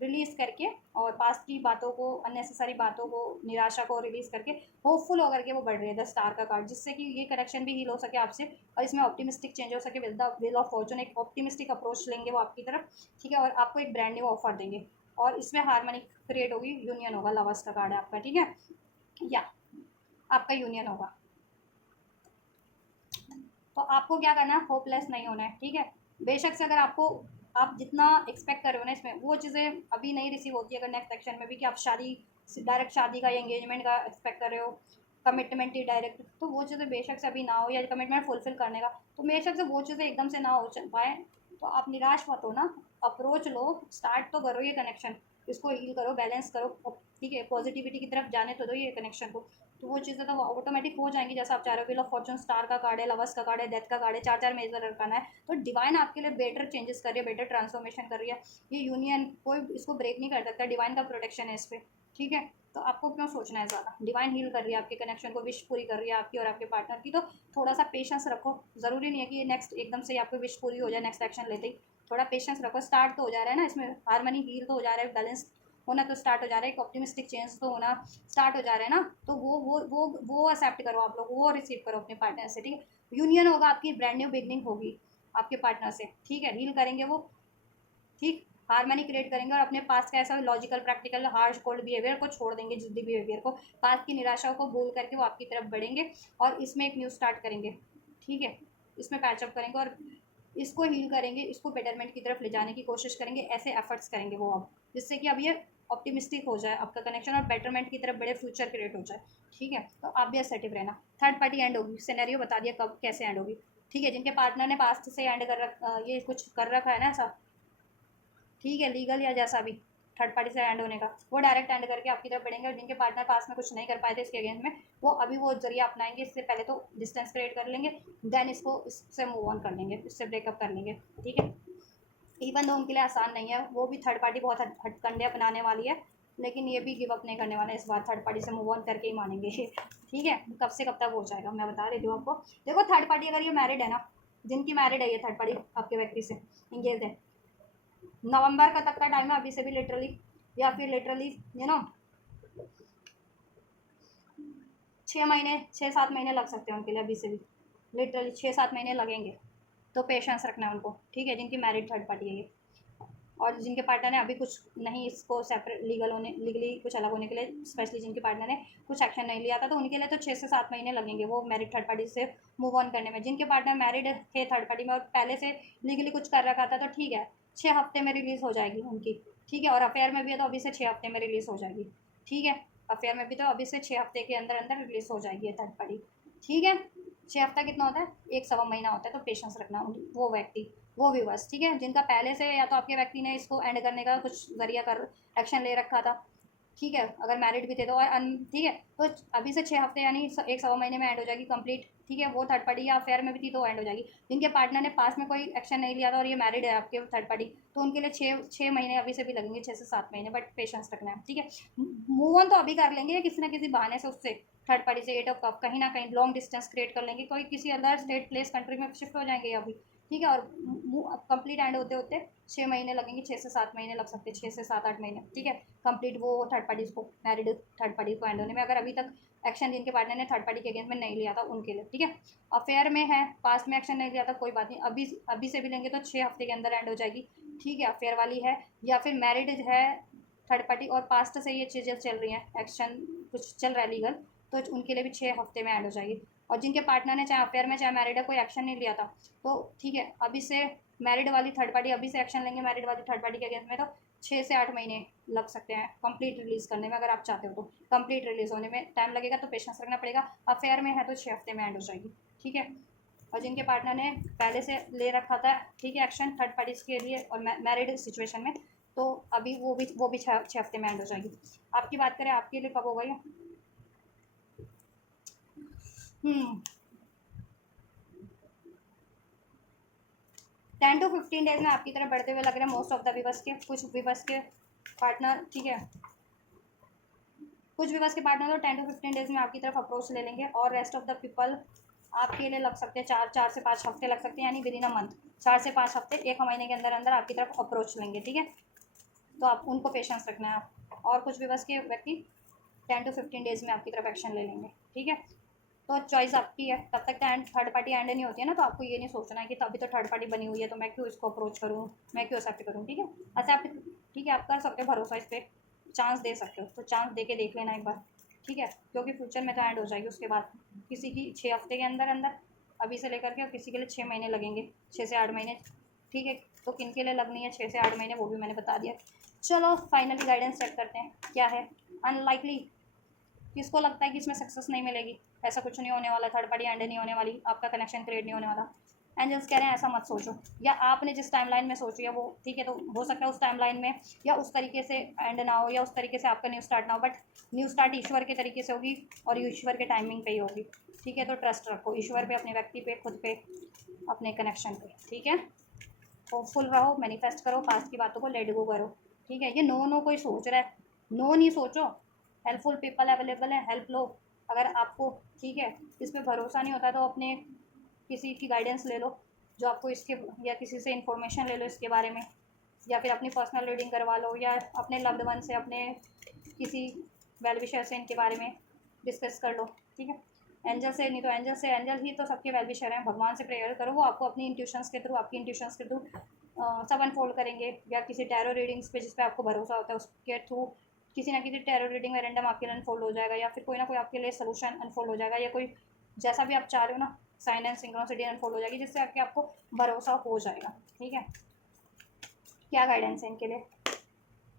रिलीज़ करके, और पास्ट की बातों को, अननेसेसरी बातों को, निराशा को रिलीज़ करके होपफुल होकर के वो बढ़ रही है, द स्टार का कार्ड, जिससे कि ये कनेक्शन भी हील हो सके आपसे, और इसमें ऑप्टिमिस्टिक चेंज हो सके with the wheel of Fortune. एक ऑप्टिमिस्टिक अप्रोच लेंगे वो आपकी तरफ, ठीक है, और आपको एक ब्रांड न्यू ऑफर देंगे, और इसमें हार्मनी क्रिएट होगी, यूनियन होगा, लवर्स का कार्ड है आपका, ठीक है, या आपका यूनियन होगा। तो आपको क्या करना है, होपलेस नहीं होना है, ठीक है। बेशक से अगर आपको, आप जितना एक्सपेक्ट कर रहे हो ना इसमें, वो चीज़ें अभी नहीं रिसीव होती है, अगर नेक्स्ट सेक्शन में भी कि आप शादी, डायरेक्ट शादी का या एंगेजमेंट का एक्सपेक्ट कर रहे हो, कमिटमेंट ही डायरेक्ट, तो वो चीज़ें बेशक से अभी ना हो, या कमिटमेंट फुलफिल करने का, तो बेशक से वो चीज़ें एकदम से ना हो पाए, तो आप निराश मत हो ना, अप्रोच लो, स्टार्ट तो करो ये कनेक्शन, इसको हील करो, बैलेंस करो, ठीक है, पॉजिटिविटी की तरफ जाने तो दो ये कनेक्शन को, तो वो चीज़ें तो ऑटोमेटिक हो जाएंगी जैसा आप चाह रहे हो। व्हील ऑफ फॉर्चून, स्टार का कार्ड है, लवर्स का कार्ड है, डेथ का कार्ड है, चार चार मेजर रखना है, तो डिवाइन आपके लिए बेटर चेंजेस कर रही है, बेटर ट्रांसफॉर्मेशन कर रही है। ये यूनियन कोई इसको ब्रेक नहीं कर सकता, डिवाइन का प्रोटेक्शन है इस पर, ठीक है। तो आपको क्यों सोचना है ज़्यादा, डिवाइन हील कर रही है आपके कनेक्शन को, विश पूरी कर रही है आपकी और आपके पार्टनर की, तो थोड़ा सा पेशेंस रखो। ज़रूरी नहीं है कि ये नेक्स्ट एकदम से आपकी विश पूरी हो जाए नेक्स्ट एक्शन लेते ही, थोड़ा पेशेंस रखो। स्टार्ट तो हो जा रहा है ना इसमें, हारमनी हील तो हो जा रहा है, बैलेंस होना तो स्टार्ट हो जा रहा है, एक ऑप्टिमिस्टिक चेंज तो होना स्टार्ट हो जा रहा है ना, तो वो एक्सेप्ट करो आप लोग, वो रिसीव करो अपने पार्टनर से, ठीक है। यूनियन होगा, आपकी ब्रांड न्यू बिगनिंग होगी आपके पार्टनर से, ठीक है, हील करेंगे वो, ठीक, हारमनी क्रिएट करेंगे, और अपने पास का ऐसा logical, practical, harsh, cold behaviour को छोड़ देंगे, जिद्दी बिहेवियर को, पास की निराशाओं को भूल करके वो आपकी तरफ बढ़ेंगे, और इसमें एक न्यू स्टार्ट करेंगे, ठीक है, इसमें पैचअप करेंगे, और इसको हील करेंगे, इसको बेटरमेंट की तरफ ले जाने की कोशिश करेंगे, ऐसे एफर्ट्स करेंगे वो अब, जिससे कि अब ये ऑप्टिमिस्टिक हो जाए आपका कनेक्शन, और बेटरमेंट की तरफ बड़े फ्यूचर क्रिएट हो जाए, ठीक है। तो आप भी असर्टिव रहना। थर्ड पार्टी एंड होगी, सिनेरियो बता दिया कब कैसे एंड होगी, ठीक है। जिनके पार्टनर ने पास्ट से एंड कर ये कुछ कर रखा है ना ऐसा, ठीक है, लीगल या जैसा भी, थर्ड पार्टी से एंड होने का, वो डायरेक्ट एंड करके आपकी तरफ बढ़ेंगे, और जिनके पार्टनर पास में कुछ नहीं कर पाए थे इसके अगेंस्ट में, वो अभी वो जरिया अपनाएंगे। इससे पहले तो डिस्टेंस क्रिएट कर लेंगे, देन इसको इससे मूव ऑन कर लेंगे, इससे ब्रेकअप कर लेंगे, ठीक है। इवन दो उनके लिए आसान नहीं है, वो भी थर्ड पार्टी बहुत हथकंडे अपनाने वाली है, लेकिन ये भी गिव अप नहीं करने वाले इस बार, थर्ड पार्टी से मूव ऑन करके ही मानेंगे ठीक है। कब से कब तक हो जाएगा मैं बता रही हूँ आपको। देखो थर्ड पार्टी अगर ये मैरिड है ना, जिनकी मैरिड है ये थर्ड पार्टी आपके व्यक्ति से इंगेज है, नवंबर का तक का टाइम है अभी से भी लिटरली, या फिर लिटरली 6 महीने, 6-7 महीने लग सकते हैं उनके लिए, अभी से भी लिटरली 6-7 महीने लगेंगे, तो पेशेंस रखना है उनको, ठीक है, जिनकी मैरिड थर्ड पार्टी है ये। और जिनके पार्टनर ने अभी कुछ नहीं इसको सेपरेट लीगली कुछ अलग होने के लिए, स्पेशली जिनके पार्टनर ने कुछ एक्शन नहीं लिया था, तो उनके लिए तो 6 से 7 महीने लगेंगे वो मैरिड थर्ड पार्टी से मूव ऑन करने में। जिनके पार्टनर मैरिड थे थर्ड पार्टी में और पहले से लीगली कुछ कर रखा था, तो ठीक है 6 हफ्ते में रिलीज़ हो जाएगी उनकी, ठीक है। और अफेयर में भी है तो अभी से 6 हफ्ते में रिलीज़ हो जाएगी, ठीक है। अफेयर में भी तो अभी से 6 हफ्ते के अंदर अंदर रिलीज़ हो जाएगी थर्ड पार्टी, ठीक है। 6 हफ्ता कितना होता है, 1 सवा महीना होता है, तो पेशेंस रखना वो व्यक्ति, वो भी बस, ठीक है। जिनका पहले से या तो आपके व्यक्ति ने इसको एंड करने का कुछ जरिया कर एक्शन ले रखा था, ठीक है, अगर मैरिड भी थे तो, और ठीक है, तो अभी से 6 हफ्ते यानी 1 सवा महीने में एंड हो जाएगी कंप्लीट, ठीक है। वो थर्ड पार्टी या अफेयर में भी थी तो एंड हो जाएगी। जिनके पार्टनर ने पास में कोई एक्शन नहीं लिया था और ये मैरिड है आपके थर्ड पार्टी, तो उनके लिए 6 महीने अभी से भी लगेंगे, 6 से 7 महीने, बट पेशेंस रखना है, ठीक है। मूव ऑन तो अभी कर लेंगे किसी ना किसी बहाने से उससे, थर्ड पार्टी से 8 ऑफ कप, कहीं ना कहीं लॉन्ग डिस्टेंस क्रिएट कर लेंगे, कोई किसी अदर स्टेट प्लेस कंट्री में शिफ्ट हो जाएंगे अभी, ठीक है। और कंप्लीट एंड होते होते 6 महीने लगेंगे, 6 से 7 महीने लग सकते हैं, 6 से 7-8 महीने, ठीक है। कंप्लीट वो थर्ड पार्टी को, मैरिड थर्ड पार्टी को एंड होने में, अगर अभी तक एक्शन जिनके पार्टनर ने थर्ड पार्टी के अगेंस्ट में नहीं लिया था उनके लिए, ठीक है। अफेयर में है, पास्ट में एक्शन नहीं लिया था, कोई बात नहीं, अभी अभी से भी लेंगे तो 6 हफ्ते के अंदर एंड हो जाएगी, ठीक है। अफेयर वाली है या फिर मैरिड है थर्ड पार्टी और पास्ट से ये चीज़ें चल रही हैं, एक्शन कुछ चल रहा है लीगल, तो उनके लिए भी 6 हफ्ते में एंड हो जाएगी। और जिनके पार्टनर ने चाहे अफेयर में चाहे मैरिड है कोई एक्शन नहीं लिया था, तो ठीक है, अभी से मैरिड वाली थर्ड पार्टी अभी से एक्शन लेंगे मैरिड वाली थर्ड पार्टी के अगेंस्ट में, तो 6 से 8 महीने लग सकते हैं कंप्लीट रिलीज़ करने में। अगर आप चाहते हो तो कंप्लीट रिलीज़ होने में टाइम लगेगा, तो पेशेंस रखना पड़ेगा। अफेयर में है तो 6 हफ्ते में एंड हो जाएगी, ठीक है। और जिनके पार्टनर ने पहले से ले रखा था, ठीक है, एक्शन थर्ड पार्टीज के लिए और मैरिड सिचुएशन में, तो अभी वो भी 6 हफ्ते में एंड हो जाएगी। आपकी बात करें आपके लिए कब होगा ये, 10 to 15 डेज में आपकी तरफ बढ़ते हुए लग रहे हैं मोस्ट ऑफ द विवर्स के, कुछ विवर्स के पार्टनर, ठीक है। कुछ व्यूवर्स के पार्टनर तो 10 to 15 डेज में आपकी तरफ अप्रोच ले लेंगे, और रेस्ट ऑफ द पीपल आपके लिए लग सकते हैं 4 से 5 हफ्ते लग सकते हैं, यानी विद इन अ मंथ, 4 से 5 हफ्ते, 1 महीने के अंदर अंदर आपकी तरफ अप्रोच लेंगे, ठीक है। तो आप उनको पेशेंस रखना है आप। और कुछ व्यूवर्स के व्यक्ति 10 to 15 डेज में आपकी तरफ एक्शन ले लेंगे, ठीक है। तो चॉइस आपकी है, तब तक थर्ड पार्टी एंड नहीं होती है ना, तो आपको ये नहीं सोचना है कि तभी तो थर्ड पार्टी बनी हुई है तो मैं क्यों इसको अप्रोच करूँ, मैं क्यों एक्सेप्ट करूँ, ठीक है। अच्छा आप, ठीक है, आप कर सकते हो भरोसा इस पर, चांस दे सकते हो, तो चांस दे के देख लेना एक बार, ठीक है, क्योंकि फ्यूचर में तो एंड हो जाएगी उसके बाद, किसी की 6 हफ्ते के अंदर अंदर अभी से लेकर के, और किसी के लिए 6 महीने लगेंगे, 6 से 8 महीने, ठीक है। तो किन के लिए लगनी है 6 से 8 महीने वो भी मैंने बता दिया। चलो फाइनली गाइडेंस चेक करते हैं क्या है। अनलाइकली, किसको लगता है कि इसमें सक्सेस नहीं मिलेगी, ऐसा कुछ नहीं होने वाला, थर्ड पार्टी एंड नहीं होने वाली, आपका कनेक्शन क्रिएट नहीं होने वाला। एंजल्स कह रहे हैं ऐसा मत सोचो, या आपने जिस टाइमलाइन में सोची है वो ठीक है, तो हो सकता है उस टाइमलाइन में या उस तरीके से एंड ना हो, या उस तरीके से आपका न्यू स्टार्ट ना हो, बट न्यू स्टार्ट ईश्वर के तरीके से होगी और ईश्वर के टाइमिंग पे ही होगी, ठीक है। तो ट्रस्ट रखो ईश्वर पे, अपने व्यक्ति पे, खुद पे, अपने कनेक्शन पे, ठीक है। होपफुल रहो, मैनिफेस्ट करो, पास्ट की बातों को लेट गो करो, ठीक है। ये नो नो कोई सोच रहा है, नो नहीं सोचो, हेल्पफुल पीपल अवेलेबल है, हेल्प लो। अगर आपको, ठीक है, इस पर भरोसा नहीं होता तो अपने किसी की गाइडेंस ले लो, जो आपको इसके, या किसी से इंफॉर्मेशन ले लो इसके बारे में, या फिर अपनी पर्सनल रीडिंग करवा लो, या अपने लव्ड वन से, अपने किसी वेल विशर से इनके बारे में डिस्कस कर लो, ठीक है। एंजल से नहीं तो एंजल से, एंजल ही तो सबके वेल विशर हैं, भगवान से प्रेयर करो, वो आपको अपनी इंट्यूशंस के थ्रू, आपकी इंट्यूशंस के थ्रू सब अनफोल्ड करेंगे, या किसी टैरो रीडिंग्स पे जिस पे आपको भरोसा होता है उसके थ्रू किसी ना किसी टैरो रीडिंग में रैंडम आपके लिए अनफोल्ड हो जाएगा, या फिर कोई ना कोई आपके लिए सोल्यूशन अनफोल्ड हो जाएगा, या कोई जैसा भी आप चाह रहे हो ना, साइन एंड सिंक्रोनिसिटी अनफोल्ड हो जाएगी, जिससे आपको भरोसा हो जाएगा, ठीक है। क्या गाइडेंस है इनके लिए?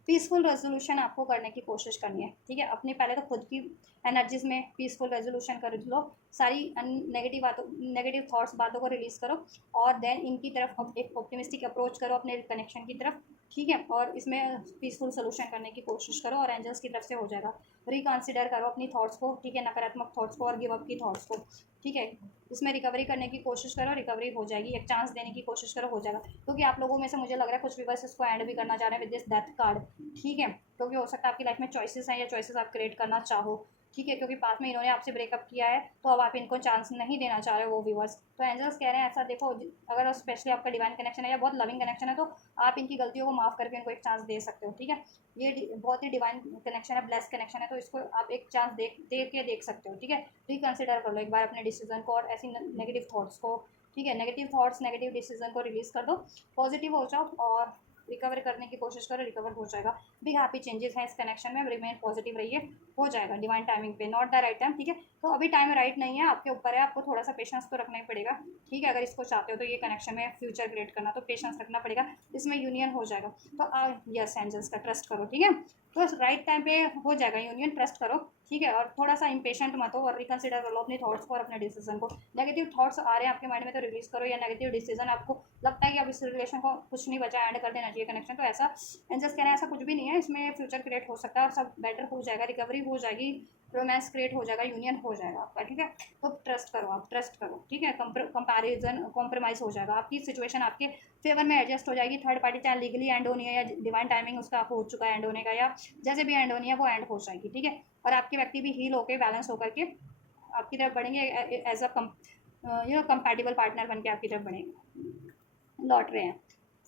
पीसफुल रेजोल्यूशन आपको करने की कोशिश करनी है, ठीक है। अपने पहले तो खुद की एनर्जीज में पीसफुल रेजोल्यूशन कर लो, सारी नेगेटिव बातों, नेगेटिव थॉट्स, बातों को रिलीज़ करो, और देन इनकी तरफ एक ऑप्टिमिस्टिक अप्रोच करो अपने कनेक्शन की तरफ, ठीक है। और इसमें पीसफुल सोल्यूशन करने की कोशिश करो, और एंजल्स की तरफ से हो जाएगा। रिकन्सिडर करो अपनी थॉट्स को, ठीक है, नकारात्मक थॉट्स को और गिव अप की थॉट्स को, ठीक है। इसमें रिकवरी करने की कोशिश करो, रिकवरी हो जाएगी, एक चांस देने की कोशिश करो, हो जाएगा। क्योंकि आप लोगों में से मुझे लग रहा है कुछ भी बस इसको एंड भी करना चाह रहे हैं विद दिस डेथ कार्ड, ठीक है। क्योंकि हो सकता है आपकी लाइफ में चॉइसेस हैं, या चॉइसेस आप क्रिएट करना चाहो, ठीक है। क्योंकि पास में इन्होंने आपसे ब्रेकअप किया है, तो अब आप इनको चांस नहीं देना चाह रहे हो वो व्यूवर्स। तो एंजल्स कह रहे हैं ऐसा देखो, अगर स्पेशली आपका डिवाइन कनेक्शन है या बहुत लविंग कनेक्शन है, तो आप इनकी गलतियों को माफ़ करके इनको एक चांस दे सकते हो, ठीक है। ये बहुत ही डिवाइन कनेक्शन है, ब्लेस कनेक्शन है, तो इसको आप एक चांस दे के देख सकते हो, ठीक है। रिकन्सिडर कर लो एक बार अपने डिसीजन को, और ऐसी नेगेटिव थॉट्स को, ठीक है, नेगेटिव थॉट्स, नेगेटिव डिसीजन को रिलीज़ कर दो, पॉजिटिव हो जाओ और रिकवर करने की कोशिश करो, रिकवर हो जाएगा। बिग हैप्पी चेंजेस हैं इस कनेक्शन में, रिमेन पॉजिटिव रहिए, हो जाएगा डिवाइन टाइमिंग पे, नॉट द राइट टाइम, ठीक है। तो अभी टाइम राइट नहीं है, आपके ऊपर है, आपको थोड़ा सा पेशेंस तो रखना ही पड़ेगा, ठीक है। अगर इसको चाहते हो तो ये कनेक्शन में फ्यूचर क्रिएट करना, तो पेशेंस रखना पड़ेगा, इसमें यूनियन हो जाएगा। तो यस एंजल्स का ट्रस्ट करो, ठीक है। तो राइट टाइम पे हो जाएगा यूनियन, ट्रस्ट करो, ठीक है। और थोड़ा सा इम्पेशेंट मत हो, और रिकन्सिडर कर लो अपने थॉट्स को और अपने डिसीजन को। नेगेटिव थॉट्स आ रहे हैं आपके माइंड में तो रिलीज करो, या नेगेटिव डिसीजन आपको लगता है कि अब इस रिलेशन को कुछ नहीं बचा, एंड कर देना चाहिए कनेक्शन, तो ऐसा एंजल्स कह रहे हैं ऐसा कुछ भी नहीं है, इसमें फ्यूचर क्रिएट हो सकता है और सब बेटर हो जाएगा, रिकवरी हो जाएगी, रोमांस क्रिएट हो जाएगा, यूनियन हो जाएगा आपका, ठीक है। तो ट्रस्ट करो, आप ट्रस्ट करो, ठीक है। कंपैरिजन, कॉम्प्रोमाइज़ हो जाएगा, आपकी सिचुएशन आपके फेवर में एडजस्ट हो जाएगी। थर्ड पार्टी चाहे लीगली एंड होनी है, या डिवाइन टाइमिंग उसका हो चुका है एंड होने का, या जैसे भी एंड होनी है वो एंड हो जाएगी, ठीक है। और आपके व्यक्ति भी हील होकर, बैलेंस होकर के आपकी तरफ बढ़ेंगे, एज अ कंपैटिबल पार्टनर बन के आपकी तरफ बढ़ेंगे, लौट रहे हैं।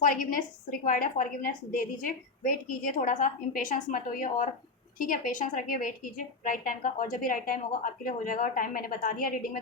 फॉरगिवनेस रिक्वायर्ड है, फॉरगिवनेस दे दीजिए, वेट कीजिए, थोड़ा सा इम्पेशेंस मत होइए, और ठीक है, पेशेंस रखिए, वेट कीजिए राइट टाइम का, और जब भी राइट टाइम होगा आपके लिए हो जाएगा। और टाइम मैंने बता दिया रीडिंग में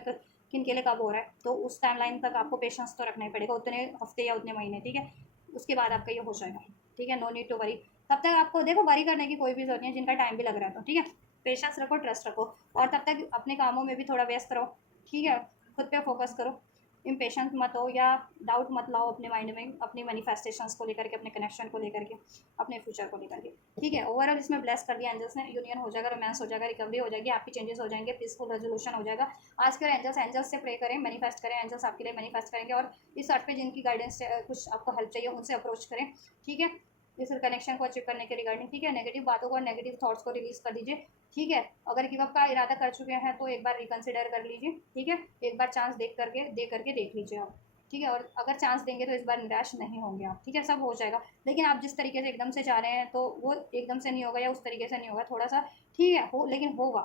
किन के लिए कब हो रहा है, तो उस टाइम लाइन तक आपको पेशेंस तो रखना ही पड़ेगा, उतने हफ्ते या उतने महीने, ठीक है। उसके बाद आपका ये हो जाएगा, ठीक है। नो नीड टू वरी, तब तक आपको देखो वरी करने की कोई भी जरूरत नहीं है, जिनका टाइम भी लग रहा है, तो ठीक है, पेशेंस रखो, ट्रस्ट रखो, और तब तक अपने कामों में भी थोड़ा व्यस्त रहो, ठीक है। खुद पे फोकस करो, इम्पेशेंट मत हो, या डाउट मत लाओ अपने माइंड में, अपनी मैनिफेस्टेशंस को लेकर के, अपने कनेक्शन को लेकर के, अपने फ्यूचर को लेकर के, ठीक है। ओवरऑल इसमें ब्लेस कर दिया एंजल्स ने, यूनियन हो जाएगा, रोमांस हो जाएगा, रिकवरी हो जाएगी, आपकी चेंजेस हो जाएंगे, पीसफुल रेजोल्यूशन हो जाएगा। आज के एंजल्स से प्रे करें, मैनिफेस्ट करें, एंजल्स आपके लिए मैनिफेस्ट करेंगे, और इस अर्थ पे जिनकी गाइडेंस कुछ आपको हेल्प चाहिए उनसे अप्रोच करें, ठीक है, इस कनेक्शन को अचीव करने के रिगार्डिंग, ठीक है। नेगेटिव बातों को, नेगेटिव थॉट्स को रिलीज कर दीजिए, ठीक है। अगर गिव अप का इरादा कर चुके हैं तो एक बार रिकन्सिडर कर लीजिए, ठीक है, एक बार चांस दे करके देख लीजिए आप। ठीक है, और अगर चांस देंगे तो इस बार निराश नहीं होंगे आप, ठीक है, सब हो जाएगा। लेकिन आप जिस तरीके से एकदम से चाह रहे हैं तो वो एकदम से नहीं होगा, या उस तरीके से नहीं होगा, थोड़ा सा ठीक है हो, लेकिन होगा।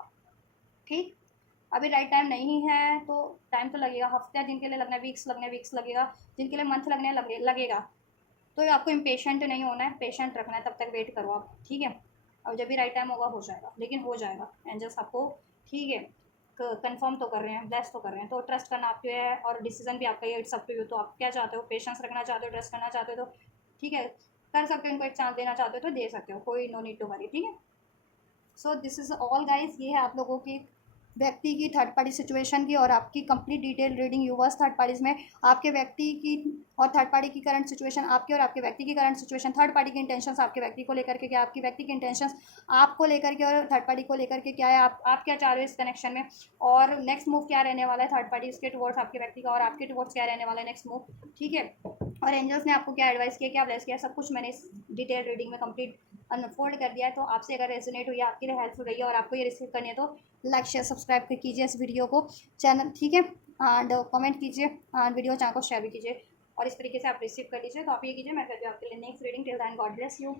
ठीक, अभी राइट टाइम नहीं है तो टाइम तो लगेगा, हफ्ते जिनके लिए लगना है, वीक्स लगेगा, जिनके लिए मंथ लगेगा। तो आपको इम्पेशेंट नहीं होना है, पेशेंट रखना है, तब तक वेट करो आप, ठीक है। और जब भी राइट टाइम होगा हो जाएगा, लेकिन हो जाएगा एंजल्स आपको, ठीक है, कंफर्म तो कर रहे हैं, ब्लेस तो कर रहे हैं, तो ट्रस्ट करना आप पे है और डिसीजन भी आपका ही है, इट्स अप टू यू। तो आप क्या चाहते हो, पेशेंस रखना चाहते हो, ट्रस्ट करना चाहते हो, तो ठीक है, कर सकते हो, इनको एक चांस देना चाहते हो तो दे सकते हो, कोई नो नीड टू वरी, ठीक है। So this is all guys, ये है आप लोगों की व्यक्ति की थर्ड पार्टी सिचुएशन की और आपकी complete detail reading yours third parties में आपके व्यक्ति की और थर्ड पार्टी की करंट सिचुएशन, आपके और आपके व्यक्ति की करंट सिचुएशन, थर्ड पार्टी के इंटेंशंस आपके व्यक्ति को लेकर के क्या, आपकी व्यक्ति के इंटेंशंस आपको लेकर के और थर्ड पार्टी को लेकर के क्या है, आप क्या चाह रहे हो इस कनेक्शन में, और नेक्स्ट मूव क्या रहने वाला है थर्ड पार्टी इसके टुवर्ड्स आपके व्यक्ति का, और आपके टुवर्ड्स क्या रहने वाला है नेक्स्ट मूव, ठीक है। और एंजल्स ने आपको क्या एडवाइस किया, क्या ब्लेस किया, सब कुछ मैंने इस डिटेल रीडिंग में कंप्लीट अनफोल्ड कर दिया है। तो आपसे अगर रेजोनेट हुई है, आपके लिए हेल्पफुल रही है और आपको ये रिसीव करनी है, तो लाइक शेयर सब्सक्राइब कीजिए इस वीडियो को, चैनल, ठीक है, एंड कमेंट कीजिए एंड वीडियो चैनल को शेयर भी कीजिए, और इस तरीके से आप रिसीव कर लीजिए। तो आप ये कीजिए, मैं कर दूँ आपके लिए next reading. Till then God bless you.